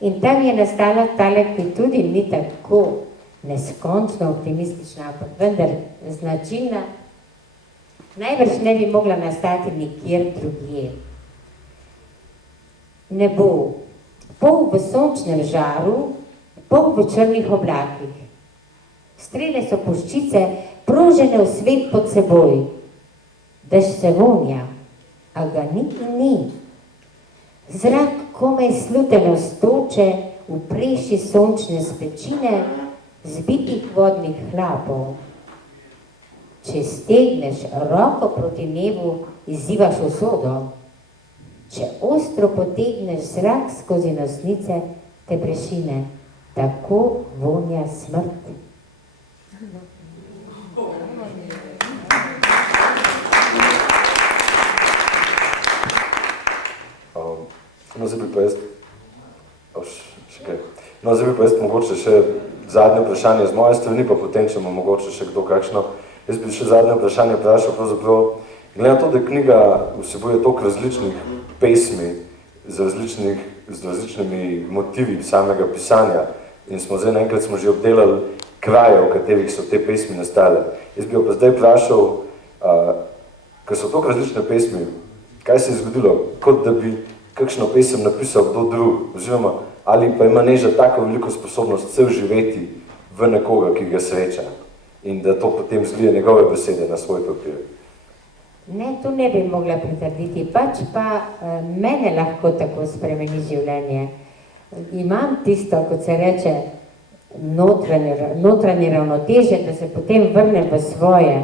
In tam je nastala tale, ki tudi ni tako neskončno optimistična, ampak vendar značilna, najbrž ne bi mogla nastati nikjer drugje. Nebo, pol v sončnem žaru, pol v črnih oblakih. Strele so puščice, prožene v svet pod seboj. Dež se vonja, a ga ni in ni. Zrak komaj sluteno stoče v preši sončne spečine, zbitih vodnih hlapov. Če stegneš roko proti nebu, izzivaš usodo. Če ostro potegneš zrak skozi nosnice, te prešine. Tako vonja smrt. Zdaj bi pa jaz mogoče še zadnje vprašanje z moje strani, pa potem, če ima mogoče še kdo kakšno. Jaz bi še zadnje vprašanje vprašal, pravzaprav, glede na to, da knjiga vsebuje toliko različnih pesmi z različnimi motivi samega pisanja in smo zdaj naenkrat smo že obdelali kraje, v katerih so te pesmi nastale. Jaz bi jo pa zdaj vprašal, ker so toliko različne pesmi, kaj se je zgodilo, kot da bi kakšno pesem napisal kdo drug, oziroma ali pa ima Neža tako veliko sposobnost vse vživeti v nekoga, ki ga sreča in da to potem zlije njegove besede na svoj papir. Ne, tu ne bi mogla pritrditi, pač pa mene lahko tako spremeni življenje. Imam tisto, kot se reče, notranje ravnoteže, da se potem vrnem v svoje.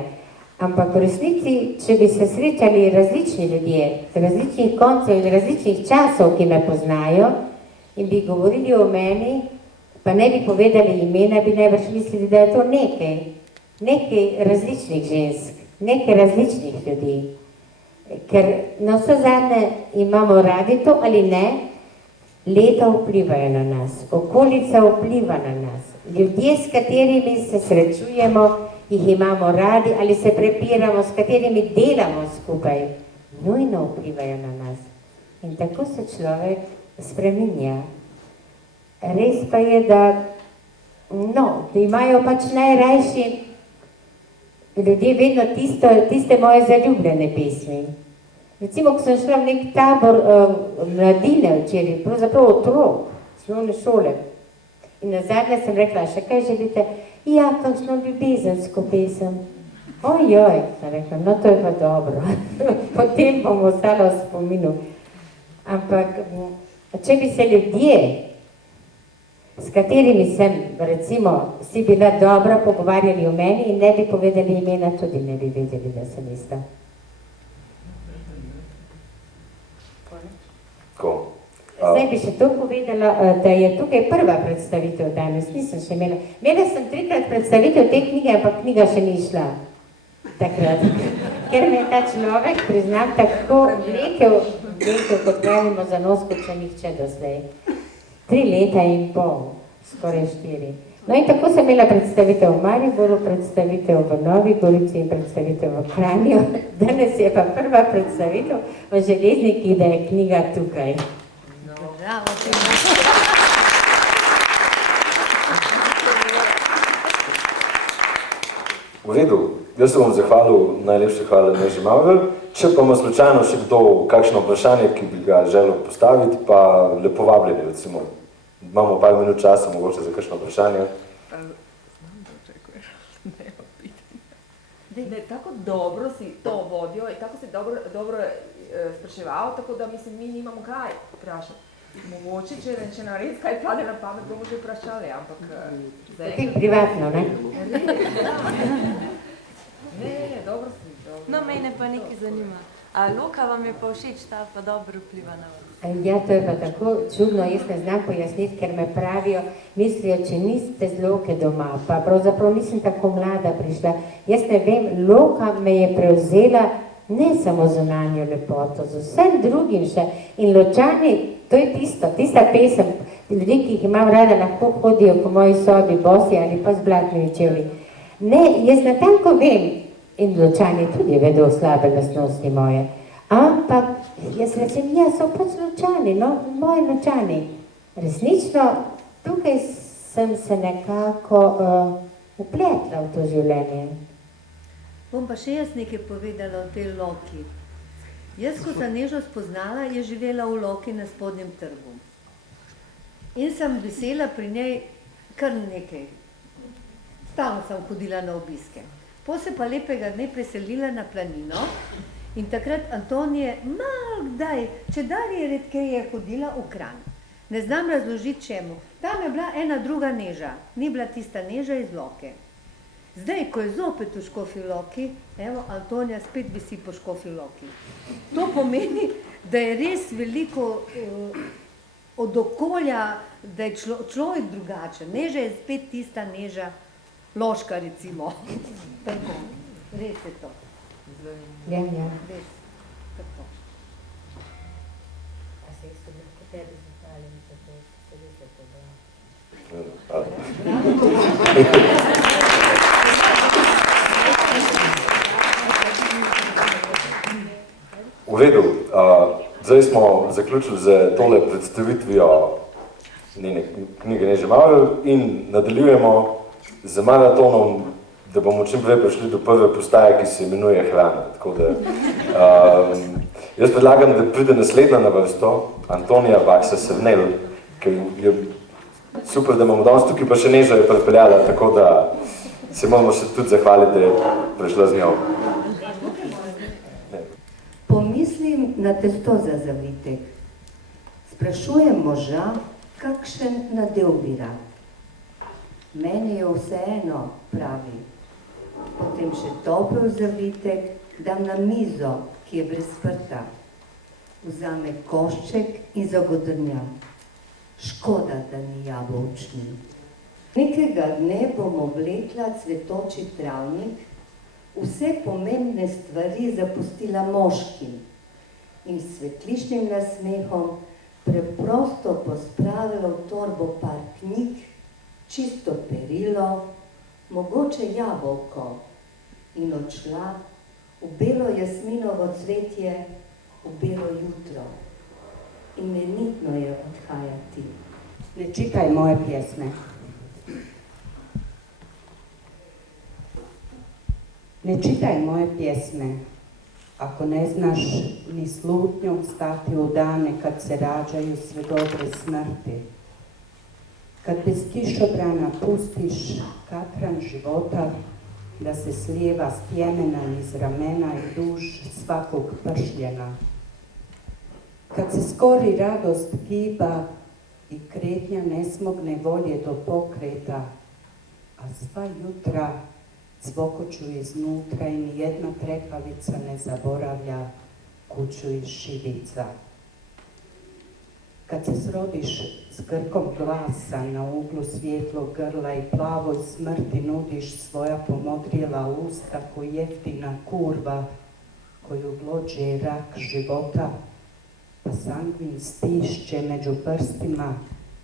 Ampak v resnici, če bi se srečali različni ljudje, različnih koncev in različnih časov, ki me poznajo, in bi govorili o meni, pa ne bi povedali imena, bi najbrž mislili, da je to nekaj različnih žensk, nekaj različnih ljudi. Ker na vse zadnje imamo radi to ali ne, leta vplivajo na nas, okolica vpliva na nas, ljudje, s katerimi se srečujemo, jih imamo radi ali se prepiramo, s katerimi delamo skupaj, nujno vplivajo na nas. In tako se človek spreminja. Res pa je, da imajo pač najrajši ljudje vedno tiste moje zaljubljene pesmi. Recimo, ko sem šla v nek tabor mladine včeraj, pravzaprav otrok, osnovne šole. In nazadnje sem rekla, še kaj želite? Ja, kakšno ljubezensko pesem. Ojoj, sem rekla, no to je pa dobro. Potem bom ostala v spominu. Ampak, če bi se ljudje, s katerimi sem, recimo, si bila dobra, pogovarjali o meni in ne bi povedali imena, tudi ne bi vedeli, da sem ista. Zdaj bi še to povedala, da je tukaj prva predstavitev danes, nisem še imela. Imela sem 3-krat predstavitev te knjige, ampak knjiga še ni šla takrat. ker me je ta človek, priznam, tako vlekel, kot pravimo za nos, kot še nihče doslej. 3 leta in pol, skoraj 4. No in tako sem imela predstavitev v Mariboru, predstavitev v Novi Gorici in predstavitev v Kranju. Danes je pa prva predstavitev v Železnikih, da je knjiga tukaj. V redu, jaz se bom zahvalil, najlepše hvala Neži Maurer. Če pa ima slučajno še kdo kakšno vprašanje, ki bi ga želel postaviti, pa lepo vabljeni, recimo. Imamo par minut časa, mogoče za kakšno vprašanje. Ne, tako dobro si to vodil, tako si dobro spraševal, tako da mislim, mi nimamo kaj vprašati. Mogoče, če nam res kaj pade na pamet, bomo že vprašali, ampak... Tako privatno, ne? Ne, dobro si. No, mene pa nekaj zanima. A Loka vam je pa všeč, ta pa dobro vpliva na vas? Ja, to je pa tako čudno, jaz ne znam pojasniti, ker me pravijo, mislijo, če niste z Loke doma, pa pravzaprav nisem tako mlada prišla. Jaz ne vem, Loka me je prevzela ne samo zunanjo lepoto, z vsem drugim še. In Ločani, to je tista pesem, ljudje, ki jih imam rada, lahko hodijo po moji sobi bosi ali pa z blatnimi čevlji. Ne, jaz natanko vem, in Ločani tudi vedo slabe lastnosti moje. Ampak jaz rečem, ja, so pač Ločani, no, moji Ločani. Resnično, tukaj sem se nekako upletla v to življenje. Bom pa še jaz nekaj povedala o tej Loki. Jaz, ko sem Nežo spoznala, je živela v Loki na Spodnjem trgu. In sem vesela pri njej kar nekaj. Stalno sem hodila na obiske. Po se pa lepega dne preselila na planino in takrat Antonije malo kdaj, če dalje redkeje hodila v Kranj. Ne znam razložiti čemu. Tam je bila ena druga Neža, ni bila tista Neža iz Loke. Zdaj, ko je zopet v Škofji Loki, evo, Antonija spet visi po Škofji Loki. To pomeni, da je res veliko od okolja, da je človek drugačen. Neža je spet tista Neža, Loška recimo. Tako, res je to. Ja, ja. Res, tako. A se jaz tudi lahko tebi zahvalim za to, se res je to V redu, zdaj smo zaključili z tole predstavitvijo knjige Neže Maurer in nadaljujemo z maratonom, da bomo čim prej prišli do prve postaje, ki se imenuje Hrana. Tako da, jaz predlagam, da pride naslednja na vrsto, Antonija Baksa-Srnel, ker je super, da imamo danes tukaj, pa še Neža je pripeljala, tako da se moramo še tudi zahvaliti, da je prišla z njo. Pomislim na testo za zavitek. Sprašujem moža, kakšen nadev bi rad. Meni je vseeno, pravi. Potem še topel zavitek dam na mizo, ki je brez prta. Vzame košček in zagodrnja. Škoda, da ni jabolčni. Nekega dne bom oblekla cvetoči travnik, vse pomembne stvari zapustila moškim in s svetličnim nasmehom preprosto pospravila v torbo par knjig, čisto perilo, mogoče jabolko in odšla v belo jasminovo cvetje, v belo jutro. Imenitno je odhajati. Ne čitaj moje pjesme. Ne čitaj moje pjesme, ako ne znaš ni slutnjom stati u dane kad se rađaju sve dobre smrti. Kad bez kišobrana pustiš katran života, da se slijeva s pjemena iz ramena i duž svakog pršljena. Kad se skori radost giba i kretnja ne smogne volje do pokreta, a sva jutra cvokoću iznutra i nijedna trepavica ne zaboravlja kuću iz šibica. Kad se srodiš s grkom glasa na uglu svijetlog grla i plavoj smrti nudiš svoja pomodrijela usta ko jeftina kurva koju vlođe rak života, pa sangvin stišće među prstima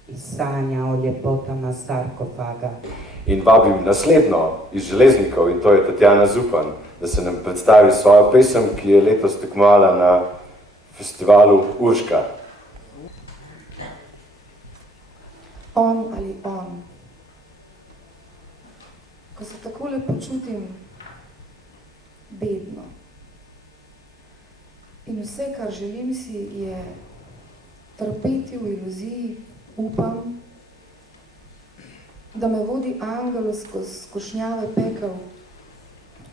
i sanja o ljepotama sarkofaga. In vabim naslednjo iz Železnikov, in to je Tatjana Zupan, da se nam predstavi svojo pesem, ki je letos tekmovala na festivalu Urška. On ali on. Ko se takole počutim bedno. In vse, kar želim si, je trpeti v iluziji, upam, da me vodi angel skozi skušnjave pekel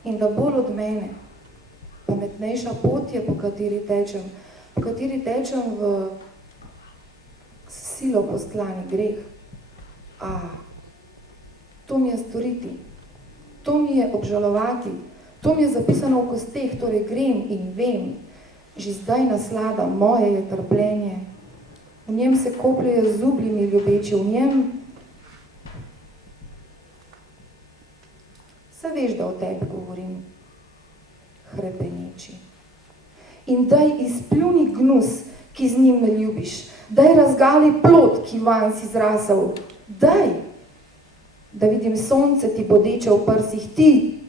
in da bolj od mene pametnejša pot je, po kateri tečem v silo postlani greh. To mi je storiti, to mi je obžalovati, to mi je zapisano v kosteh, torej grem in vem, že zdaj naslada, moje je trpljenje, v njem se kopljejo zublji mi ljubeči, v njem se veš, da o tebi govorim, hrepeneči. In daj izpljuni gnus, ki z njim me ljubiš, daj razgali plod, ki vanj si zrasel, daj, da vidim sonce ti bodeče v prsih, ti,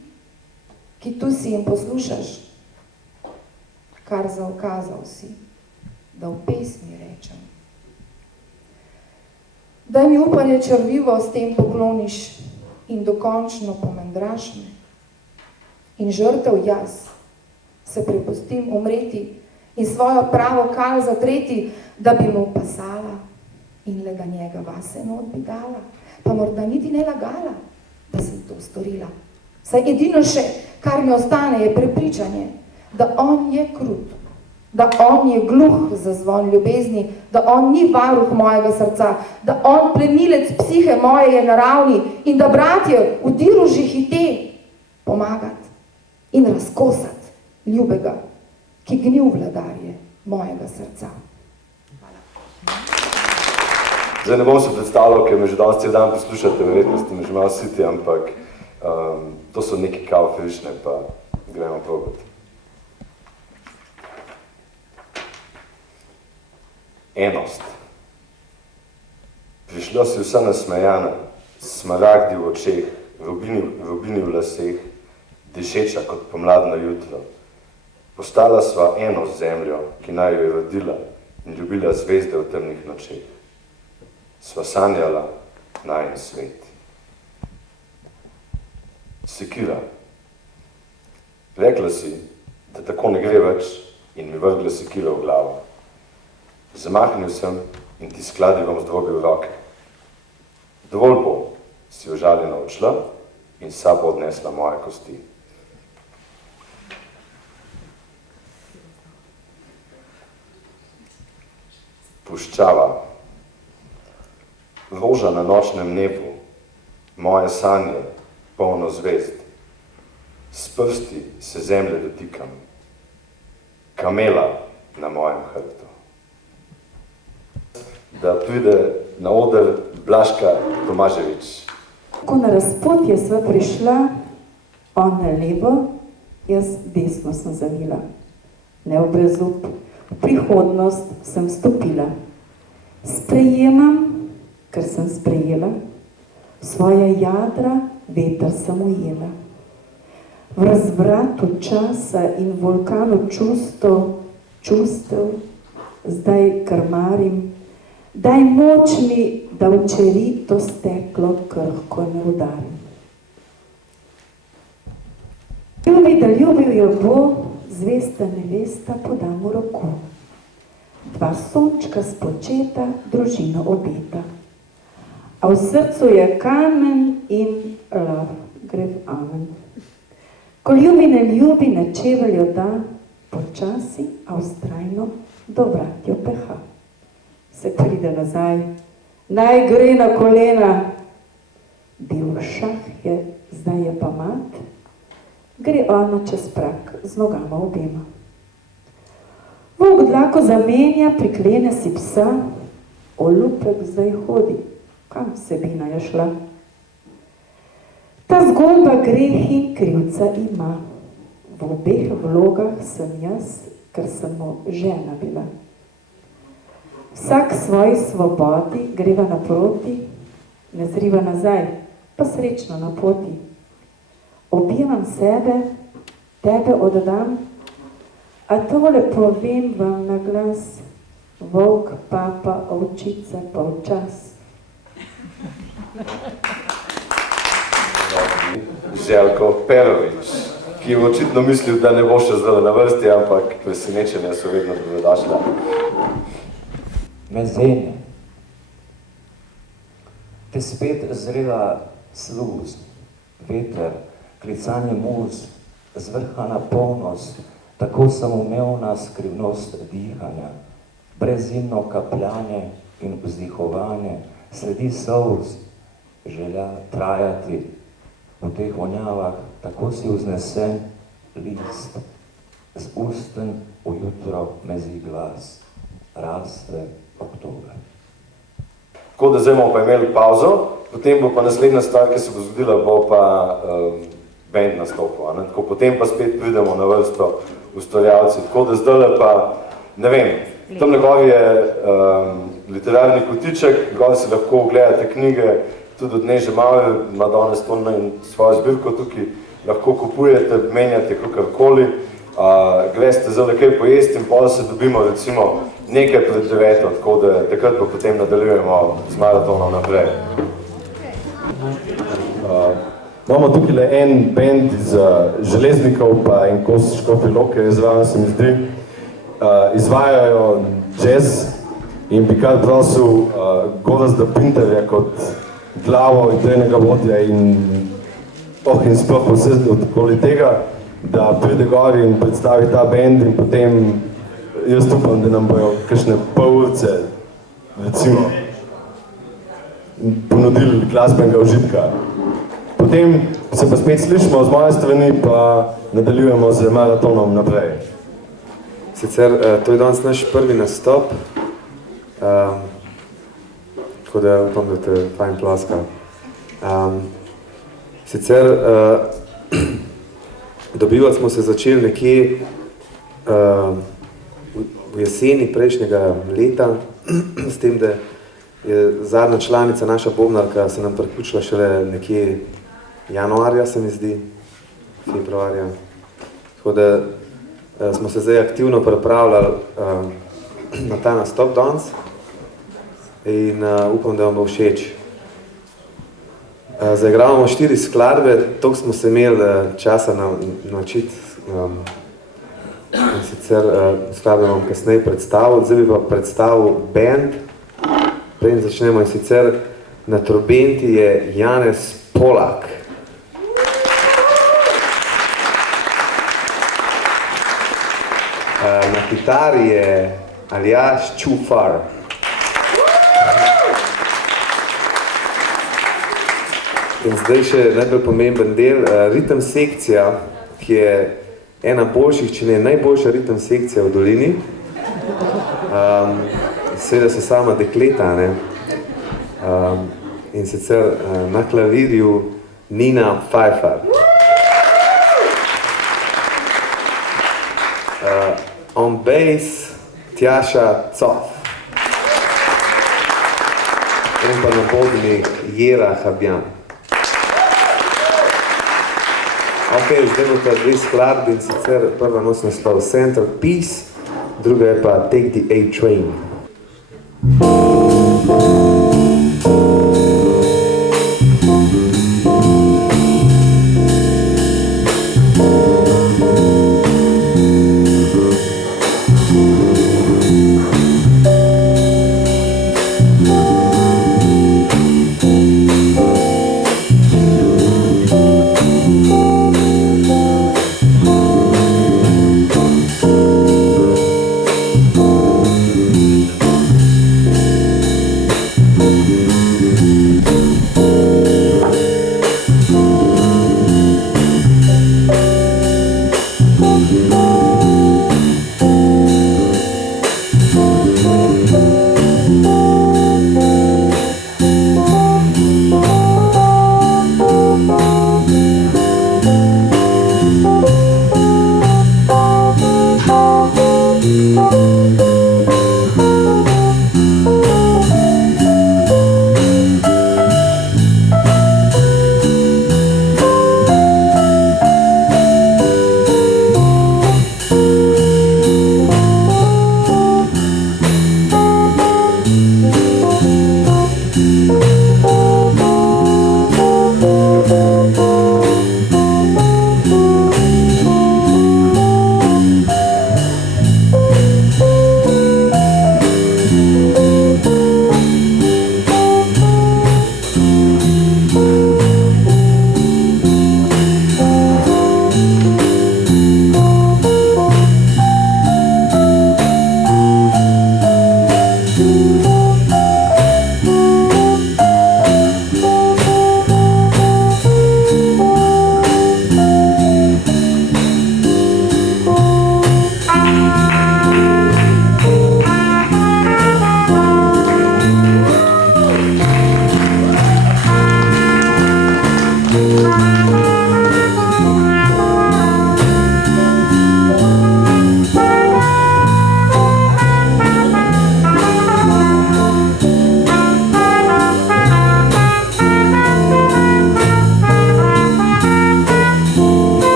ki tu si in poslušaš, kar zaukazal si, da v pesmi rečem. Daj mi upanje črvivo s tem pokloniš in dokončno pomendraš me. In žrtev jaz se prepustim umreti in svojo pravo kal zatreti, da bi mu pasala in le da njega vase not bi dala, pa morda niti ne lagala, da sem to storila. Saj edino še, kar mi ostane, je prepričanje, da on je krut, da on je gluh za zvon ljubezni, da on ni varuh mojega srca, da on plenilec psihe moje je naravni in da bratje v diru že hite pomagat in razkosat ljubega, ki gnil vladarje mojega srca. Zdaj ne bom se predstavljal, ker me že danes cel dan poslušate, verjetno ste me že malo siti, ampak to so neki kao frišne, pa gremo probati. Enost. Prišla si vsa nasmejana, smaragdi v očeh, rubini v laseh, dišeča kot pomladno jutro. Postala sva eno z zemljo, ki naj jo je rodila in ljubila zvezde v temnih nočeh. Sva sanjala najin svet. Sekira. Rekla si, da tako ne gre več in mi vrgla sekiro v glavo. Zamahnil sem in ti s kladivom zdrobil roke. Dovolj bo, si užaljena odšla in s sabo odnesla moje kosti. Puščava. Roža na nočnem nebu, moje sanje, polno zvezd. S prsti se zemlje dotikam. Kamela na mojem hrbtu. Da pride na oder Blaška Tomaževič. Ko na razpotje sva prišla, on na levo, jaz desno sem zavila. Ne v brezup, v prihodnost sem stopila. Sprejemam, ker sem sprejela, svoja jadra veter sem ujela. V razvratu časa in vulkanu čustev, zdaj krmarim, daj moč mi, da v čerito steklo krhko ne udarim. Ljubi, da ljubil jo bo, zvesta nevesta poda mu roko. Dva sončka spočeta, družino obeta. A v srcu je kamen in gre v amen. Ko ljubi ne ljubi, na čeveljo da, počasi, a vztrajno do vrat jo peha. Se pride nazaj, naj gre na kolena. Bil šah je, zdaj je pa mat, gre ona čez prak z nogama obema. Volk dlako zamenja, priklene si psa, olupek zdaj hodi, kam vsebina je šla. Ta zgodba greh in krivca ima, V obeh vlogah sem jaz, ker sem mu žena bila. Vsak svoji svobodi greva naproti, ne zriva nazaj, pa srečno na poti. Obivam sebe, tebe oddam, a tole povem vam na glas, volk, papa, ovčica, pa včas. Željko Perovič, ki je očitno mislil, da ne bo še zdaj na vrsti, ampak presenečenja so vedno dobrodošla. Mezene. Te spet zrela sluz, veter, klicanje muz, zvrhana polnost, tako samoumevna skrivnost dihanja, brezimno kapljanje in vzdihovanje, sledi solz, želja trajati v teh vonjavah, tako si vznesen list, z usten ujutro mezi glas, raste oktober. Tako da zdaj bomo pa imeli pauzo, potem bo pa naslednja stvar, ki se bo zgodila, bo pa band nastopil. Tako potem pa spet pridemo na vrsto ustvarjalci. Tako da zdaj pa, ne vem, tam na gori je literarni kotiček, gori si lahko ogledate knjige, tudi od Neže Mave, ima danes to svojo zbirko tukaj, lahko kupujete, menjate kakorkoli, greste zdaj kaj pojesti in potem se dobimo recimo nekaj pred 9, tako da takrat pa potem nadaljujemo z maratonom naprej. Imamo tukaj le en band iz Železnikov pa en kos Škofje Loke, zraven se mi zdi, izvajajo jazz in bi kar prosil Gorazda Pinterja kot glavo idejnega vodja in sploh vse okoli tega, da pride gori in predstavi ta band in potem jaz upam, da nam bojo kakšne pol urce, recimo, ponudili glasbenega užitka. Potem se pa spet slišimo z moje strani, pa nadaljujemo z maratonom naprej. Sicer, to je danes naš prvi nastop, tako da upam, da te fajn ploska. Sicer, dobivati smo se začeli nekje v jeseni prejšnjega leta, s tem, da je zadnja članica, naša bobnarka, se nam priključila šele nekje januarja, se mi zdi, februarja. Tako da smo se zdaj aktivno pripravljali na ta nastop danes in upam, da vam bo všeč. Zaigravamo 4 skladbe, toliko smo se imeli časa naučiti. In sicer skladbe bom kasneje predstavil, zdaj bi pa predstavil band. Preden začnemo, in sicer na trobenti je Janez Polak. Na kitari je Aljaž Čufar. In zdaj še najbolj pomemben del, ritem sekcija, ki je ena boljših, če ne najboljša ritem sekcija v dolini. Seveda so sama dekleta, ne? In sicer na klavirju Nina Pfeiffer. On bass Tjaša Cof. In pa na bobnih Jera Habjan. Ok, zdaj bo ta 2 skladbi, in sicer prva nosi naslov Centerpiece, druga je pa Take the A-Train.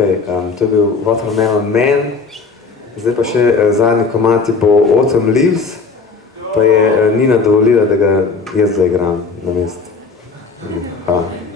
To je bil Watermelon Man. Zdaj pa še zadnji komad bo Autumn Leaves, pa je Nina dovolila, da ga jaz zaigram na mest. Hvala.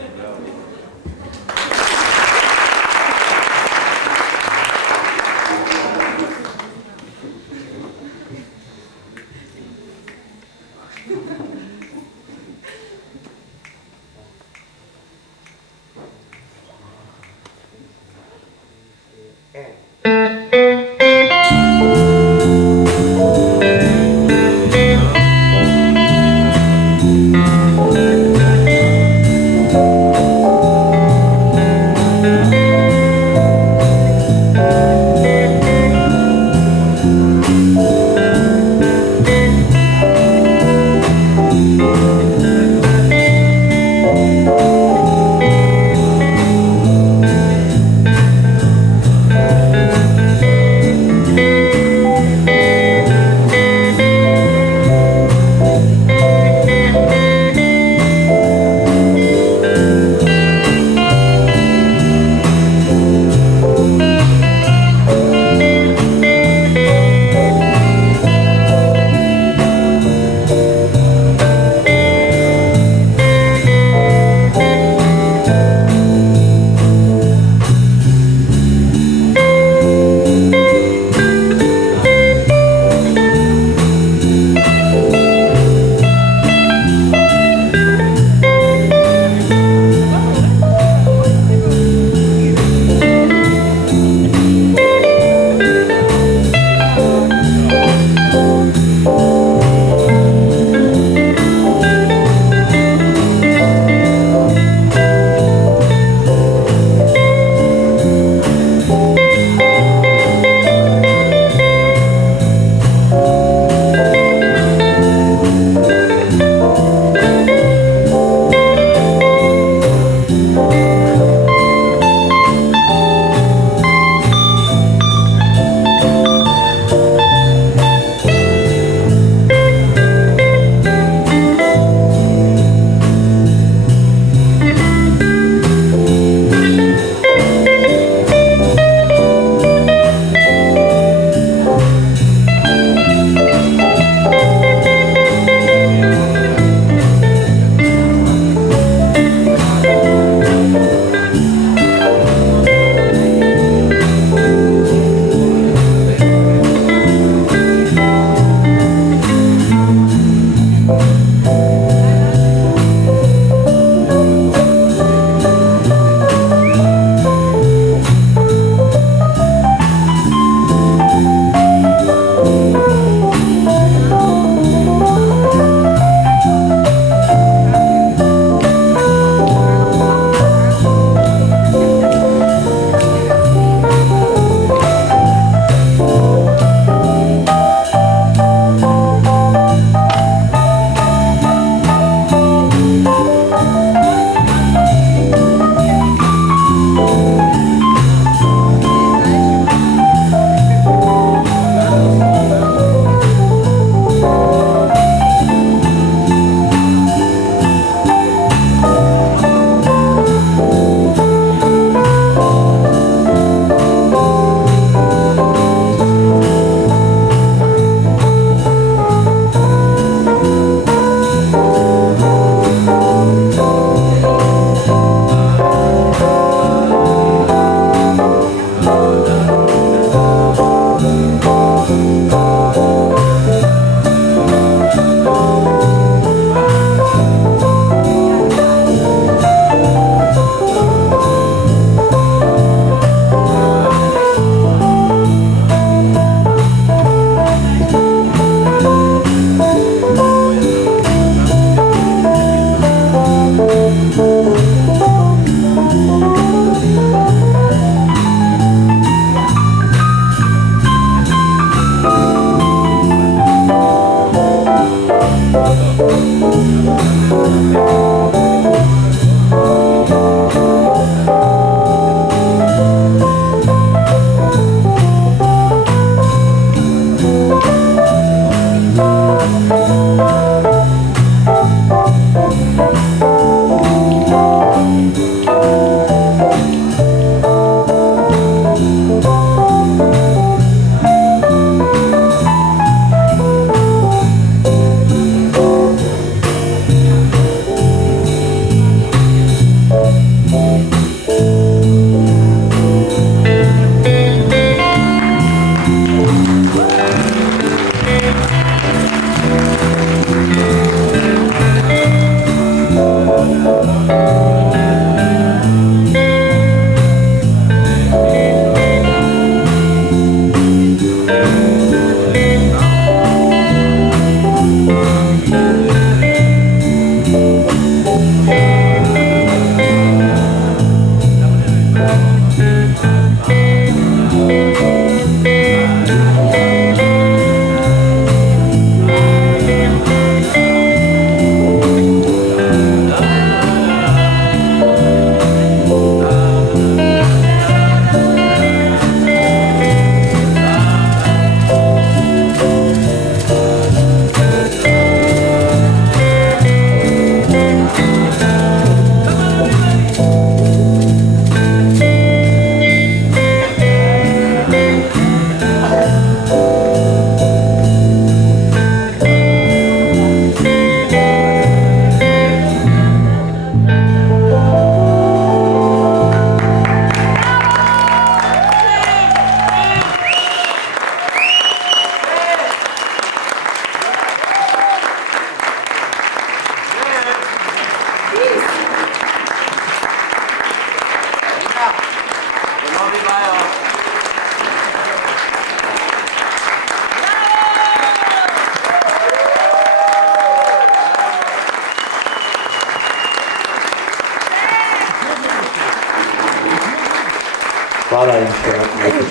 Hvala in še nekaj.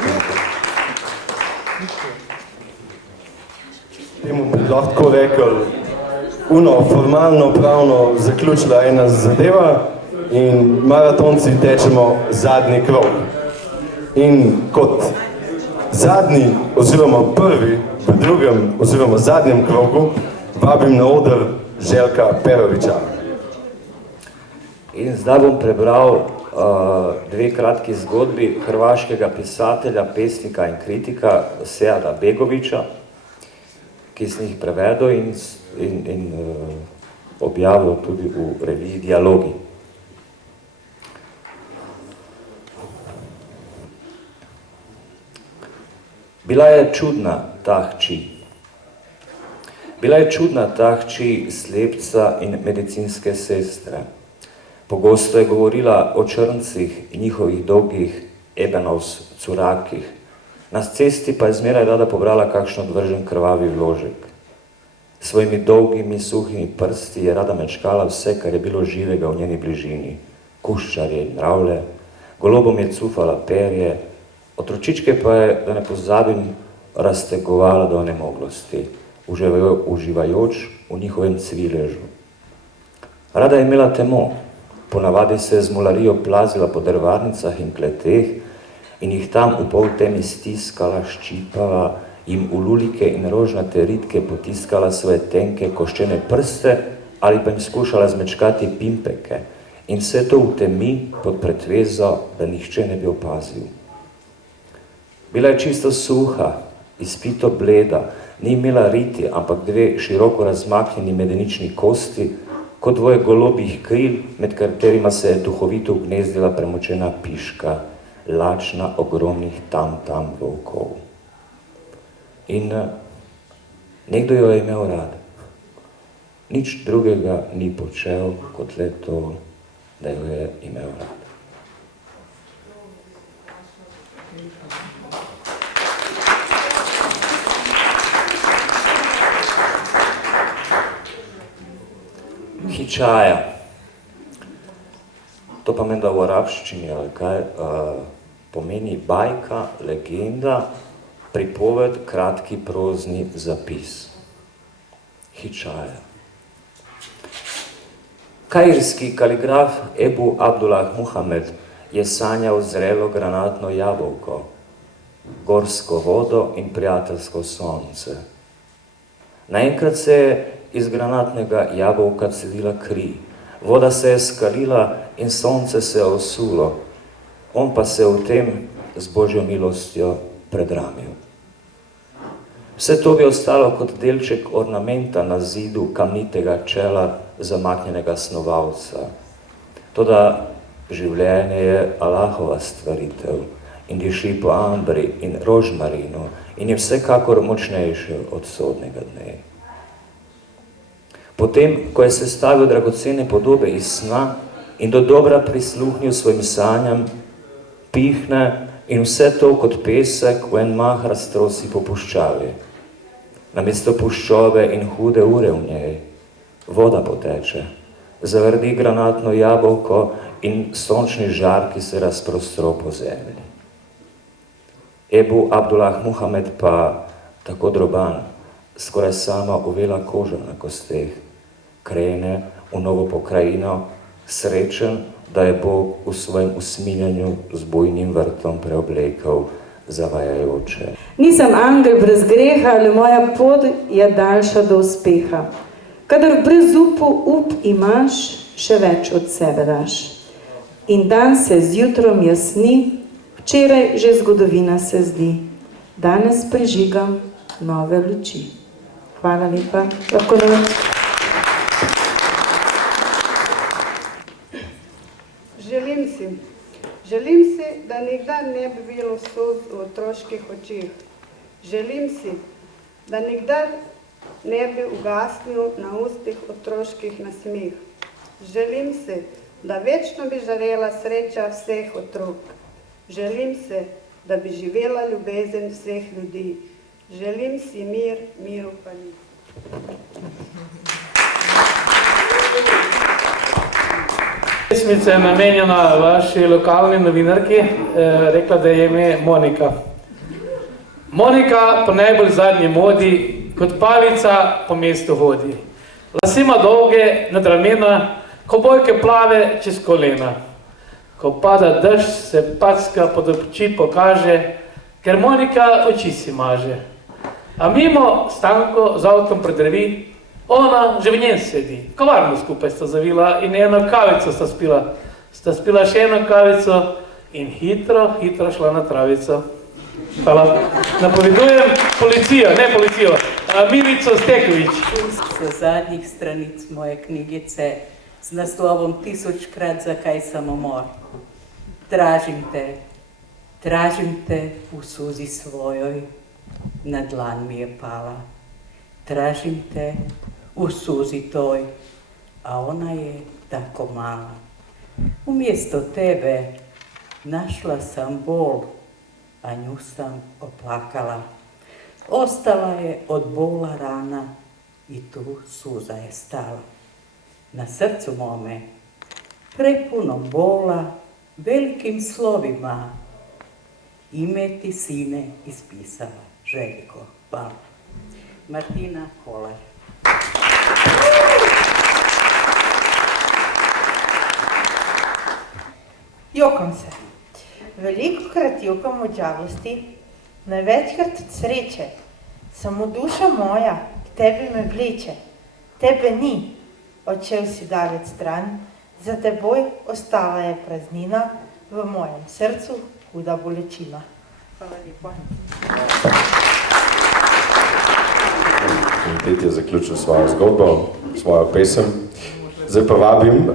Temu bi lahko rekel, formalno, pravno zaključila ena zadeva in maratonci tečemo zadnji krog. In kot zadnji oziroma prvi v drugem oziroma zadnjem krogu vabim na oder Željka Peroviča. In zdaj bom prebral dve kratki zgodbi hrvaškega pisatelja, pesnika in kritika Seada Begovića, ki sem jih prevedel in objavil tudi v reviji Dialogi. Bila je čudna ta hči. Bila je čudna ta hči slepca in medicinske sestre. Pogosto je govorila o črncih in njihovih dolgih ebenovs curakih. Na cesti pa je zmeraj rada pobrala kakšno odvržen krvavi vložek. S svojimi dolgimi, suhimi prsti je rada mečkala vse, kar je bilo živega v njeni bližini. Kuščarje in mravlje, golobom je cufala perje, otročičke pa je, da ne pozabim, raztegovala do onemoglosti, uživajoč v njihovem cviležu. Rada je imela temo, ponavadi se je z mularijo plazila po drvarnicah in kleteh in jih tam v pol temi stiskala, ščipala, jim v lulike in rožnate ritke potiskala svoje tenke koščene prste ali pa jim skušala zmečkati pimpeke in vse to v temi pod pretvezo, da nihče ne bi opazil. Bila je čisto suha, izpito bleda, ni imela riti, ampak dve široko razmaknjeni medenični kosti, kot dvoje golobih kril, med katerima se je duhovito ugnezdila premočena piška, lačna ogromnih tam volkov. In nekdo jo je imel rad. Nič drugega ni počel, kot le to, da jo je imel rad. Hičaja. To pa menda v arabščini, ali kaj, pomeni bajka, legenda, pripoved, kratki prozni zapis. Hičaja. Kairski kaligraf Ebu Abdullah Muhamed je sanjal zrelo granatno jabolko, gorsko vodo in prijateljsko sonce. Naenkrat se je iz granatnega jabolka cedila kri, voda se je skalila in sonce se je osulo, on pa se v tem z Božjo milostjo predramil. Vse to bi ostalo kot delček ornamenta na zidu kamnitega čela zamaknjenega snovalca. Toda življenje je Allahova stvaritev in diši po ambri in rožmarinu in je vsekakor močnejše od sodnega dne. Potem, ko je sestavil dragocene podobe iz sna in dodobra prisluhnil svojim sanjam, pihne in vse to kot pesek v en mah raztrosi po puščavi. Namesto puščove in hude ure v njej, voda poteče, zavrdi granatno jabolko in sončni žar, ki se razprostro po zemlji. Ebu Abdullah Muhamed pa, tako droban, skoraj sama uvela koža na kosteh, krene v novo pokrajino, srečen, da je Bog v svojem usmiljanju z bujnim vrtom preoblekal zavajajoče. Nisem angel brez greha, ali moja pot je daljša do uspeha. Kadar brez up imaš, še več od sebe daš. In dan se z jutrom jasni, včeraj že zgodovina se zdi. Danes prižigam nove luči. Hvala lepa. Želim si, da nikdar ne bi bilo solz v otroških očih. Želim si, da nikdar ne bi ugasnil na ustih otroških nasmeh. Želim si, da večno bi žarela sreča vseh otrok. Želim si, da bi živela ljubezen vseh ljudi. Želim si mir, miru pa ni. pesmica je namenjena vaši lokalni novinarki, rekla, da je ime Monika. Monika po najbolj zadnji modi, kot palica po mestu hodi. Lase ima dolge nad ramena, kobojke plave čez kolena. Ko pada dež, se packa pod oči pokaže, ker Monika oči si maže. A mimo Stanko z avtom predrevi, ona že v njen sedi. Kavarno skupaj sta zavila in eno kavico sta spila. Sta spila še eno kavico in hitro šla na travico. Hvala. Napovedujem policijo, ne policijo, Milico Stekovič. So zadnjih stranic moje knjigice z naslovom 1000krat zakaj samomor. Tražim te v suzi svojoj, na dlan mi je pala. Tražim te v suzi toj, a ona je tako mala. Umjesto tebe našla sam bol, a nju sam oplakala. Ostala je od bola rana i tu suza je stala. Na srcu mome, prepuno bola, velikim slovima, ime ti sine ispisala, Željko. Hvala. Martina Kolar. Jokam se. Velikokrat jokam od žalosti, največkrat od sreče. Samo duša moja k tebi me vleče. Tebe ni, odšel si daleč stran, za teboj ostala je praznina, v mojem srcu huda bolečina. Hvala lepa. Pet je zaključil svojo zgodbo, svojo pesem. Zdaj pa vabim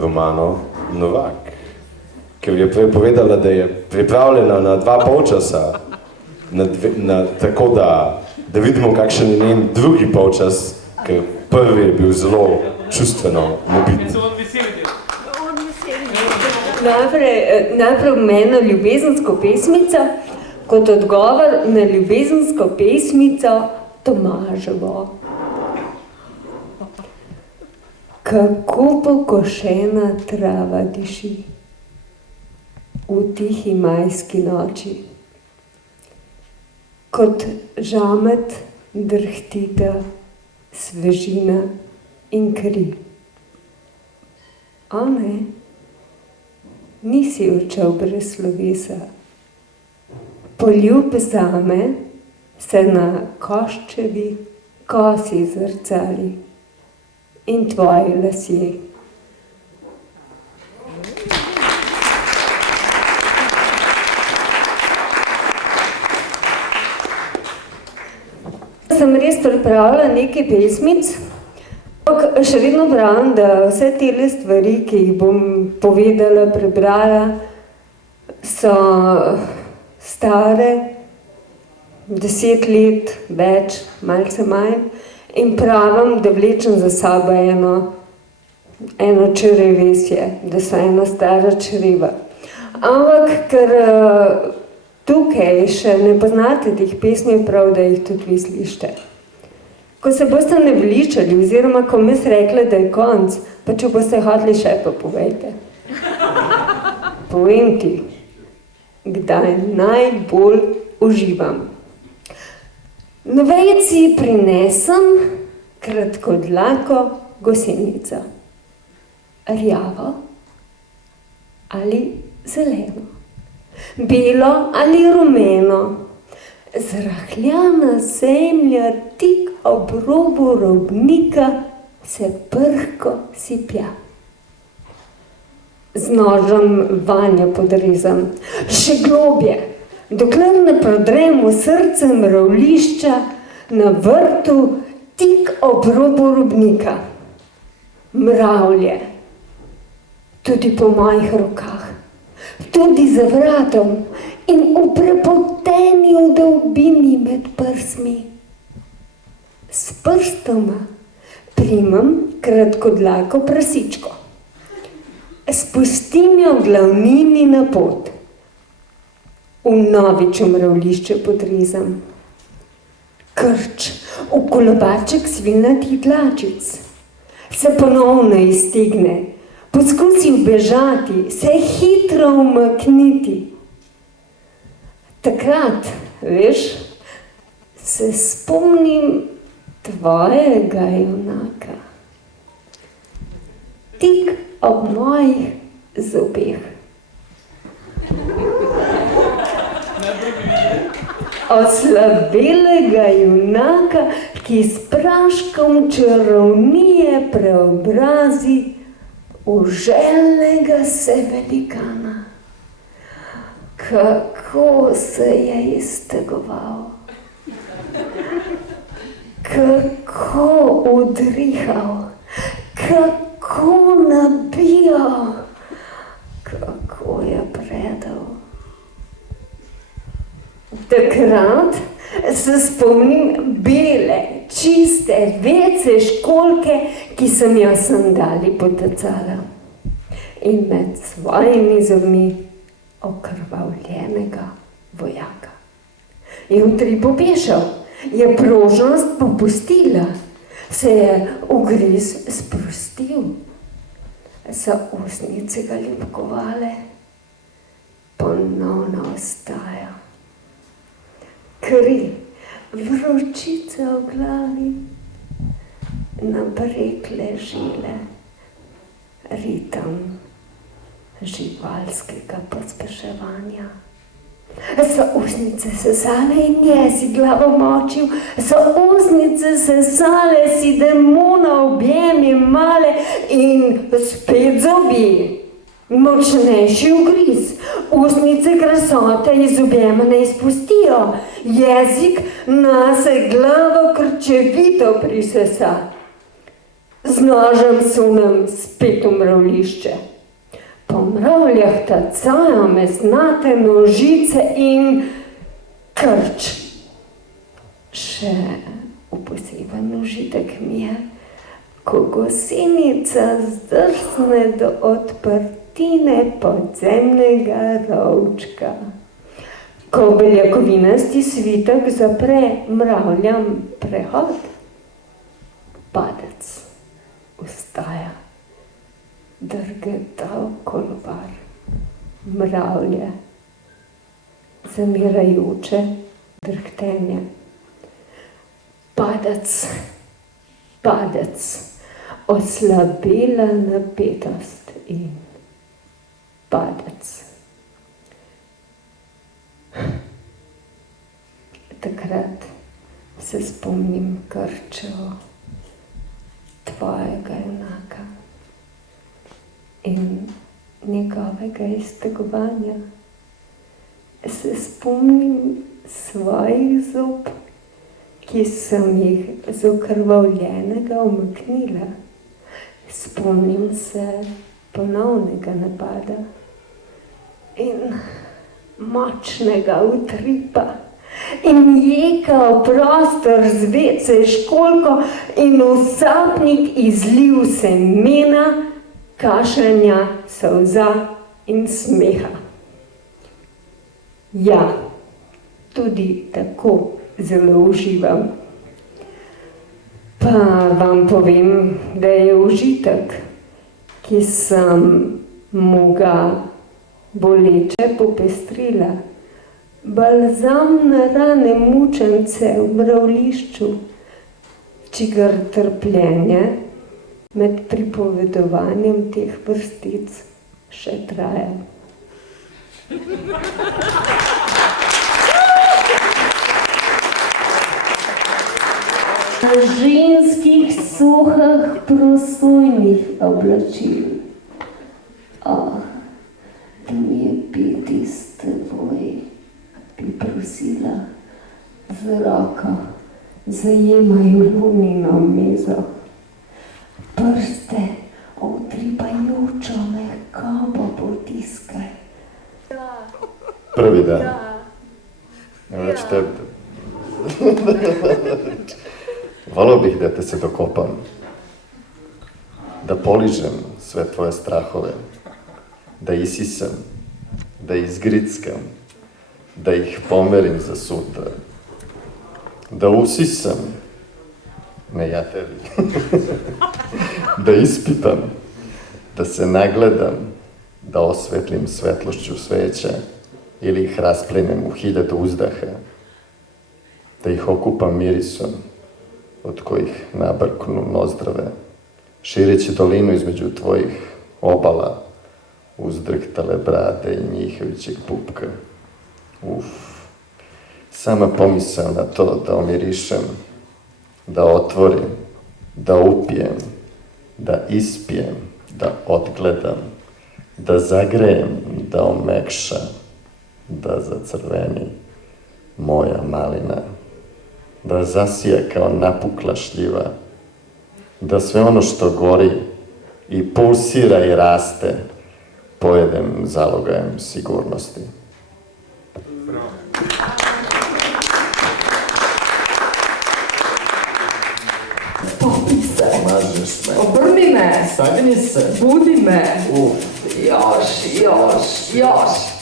Romano Novak, ker je prej povedala, da je pripravljena na 2 polčasa, tako da vidimo, kakšen je njen drugi polčas, ker prvi je bil zelo čustveno mobit. Najprej meni ljubezensko pesmico, kot odgovor na ljubezensko pesmico Tomaževo. Kako pokošena trava diši v tihi majski noči, kot žamet drhtita svežina in kri. A ne, nisi odšel brez slovesa. Poljub zame se na koščevi kosi zrcali in tvoji lasje. Sem res pripravila nekaj pesmic, ampak še vedno pravim, da vse tele stvari, ki jih bom povedala, prebrala, so stare 10 let, več, malce manj, in pravim, da vlečem za sabo eno črevesje, da so ena stara čreva. Ampak, ker tukaj še ne poznate teh pesmi, prav, da jih tudi vi slište. Ko se boste naveličali, oziroma ko mi rekli, da je konc, pa če boste hoteli še, pa povejte. Povem ti, kdaj najbolj uživam. Na vejici prinesem kratkodlako gosenico. Rjavo ali zeleno. Belo ali rumeno, zrahljana zemlja tik ob robu robnika se prhko siplja. Z nožem vanjo podrezam, še globje, dokler ne prodrem v srce mravlišča na vrtu tik ob robu robnika. Mravlje, tudi po mojih rokah, tudi za vratom in v prepoteni vdolbini med prsmi. S prstoma primem kratkodlako prasičko. Spustim jo v glavnini na pot. Vnovič v mravlišče podrezam. Krč v kolobarček svilnatih dlačic se ponovno iztegne, Poskusi ubežati, se hitro umakniti. Takrat, veš, se spomnim tvojega junaka. Tik ob mojih zobeh. Oslabelega junaka, ki s praškom čarovnije preobrazi v željnega se velikana. Kako se je iztegoval, kako udrihal, kako nabijal, kako je predal. Takrat se spomnim bele, čiste, vece školjke, ki sem jo sandali potacala. In med svojimi zobmi okrvavljenega vojaka. Jutri bo pešal, je prožnost popustila, se je ugriz sprostil. So ustnice ga ljubkovale, ponovno ostaja. Kri, vročica v glavi, nabrekle žile, ritem živalskega pospeševanja. So ustnice sesale in jezik glavo močil, so ustnice sesale si demona objemi male in spet zobi. Močnejši ugriz, ustnice krasote iz objema ne izpustijo, jezik nase glavo krčevito prisesa. Z nožem sunem spet v mravlišče. Po mravljah tacajo mesnate nožice in krč. Še v poseben užitek mi je, ko gosenica zdrsne do odprtine podzemnega rovčka. Ko beljakovinasti svitek zapre mravljam prehod, padec vstaja, drgetav kolvar, mravlje, zamirajoče drhtenje. Padec, oslabela napetost in padec. Takrat se spomnim krčev tvojega junaka in njegovega iztegovanja. Se spomnim svojih zob, ki sem jih z okrvavljenega umaknila. Spomnim se ponovnega napada in močnega utripa in jeka v prostor z vece školjko in v sapnik izliv semena, kašljanja, solza in smeha. Ja, tudi tako zelo uživam. Pa vam povem, da je užitek, ki sem mu ga boleče popestrila, balzam na rane mučence v mravlišču, čigar trpljenje med pripovedovanjem teh vrstic še traja. Na ženskih sohah prosojnih oblačil. Da mi je biti s teboj, bi prosila, z roko zajemajo lunino mizo. Prste utripajočo mehkobo potiskaj. Prvi dan. Več tebi. Volio bih da te se dokopam, da poližem sve tvoje strahove, da isisam, da izgrickam, da ih pomerim za sutra, da usisam, ne ja tebi, da ispitam, da se nagledam, da osvetlim svetlošću sveća ili ih rasplenem u 1000 uzdaha, da ih okupam mirisom od kojih nabrknu nozdrave, šireći dolinu između tvojih obala, uzdrhtale brade i njihovićeg pupka. Sama pomisao na to da omirišem, da otvorim, da upijem, da ispijem, da odgledam, da zagrejem, da omekša, da zacrveni moja malina, da zasija kao napukla šljiva, da sve ono što gori i pulsira i raste, pojedem zalogajem sigurnosti. Popi se. Mažeš me. Obrni me. Sagni se. Budi me. Još.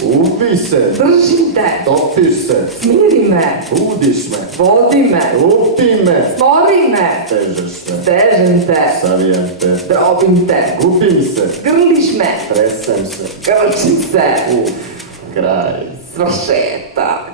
Ubi se. Držim te. Topiš se. Smiri me. Budiš me. Vodi me. Lupi me. Stvori me. Stežeš se. Stežem te. Savijam te. Drobim te. Gubim se. Grliš me. Tresem se. Grčim se. Kraj. Svršetak.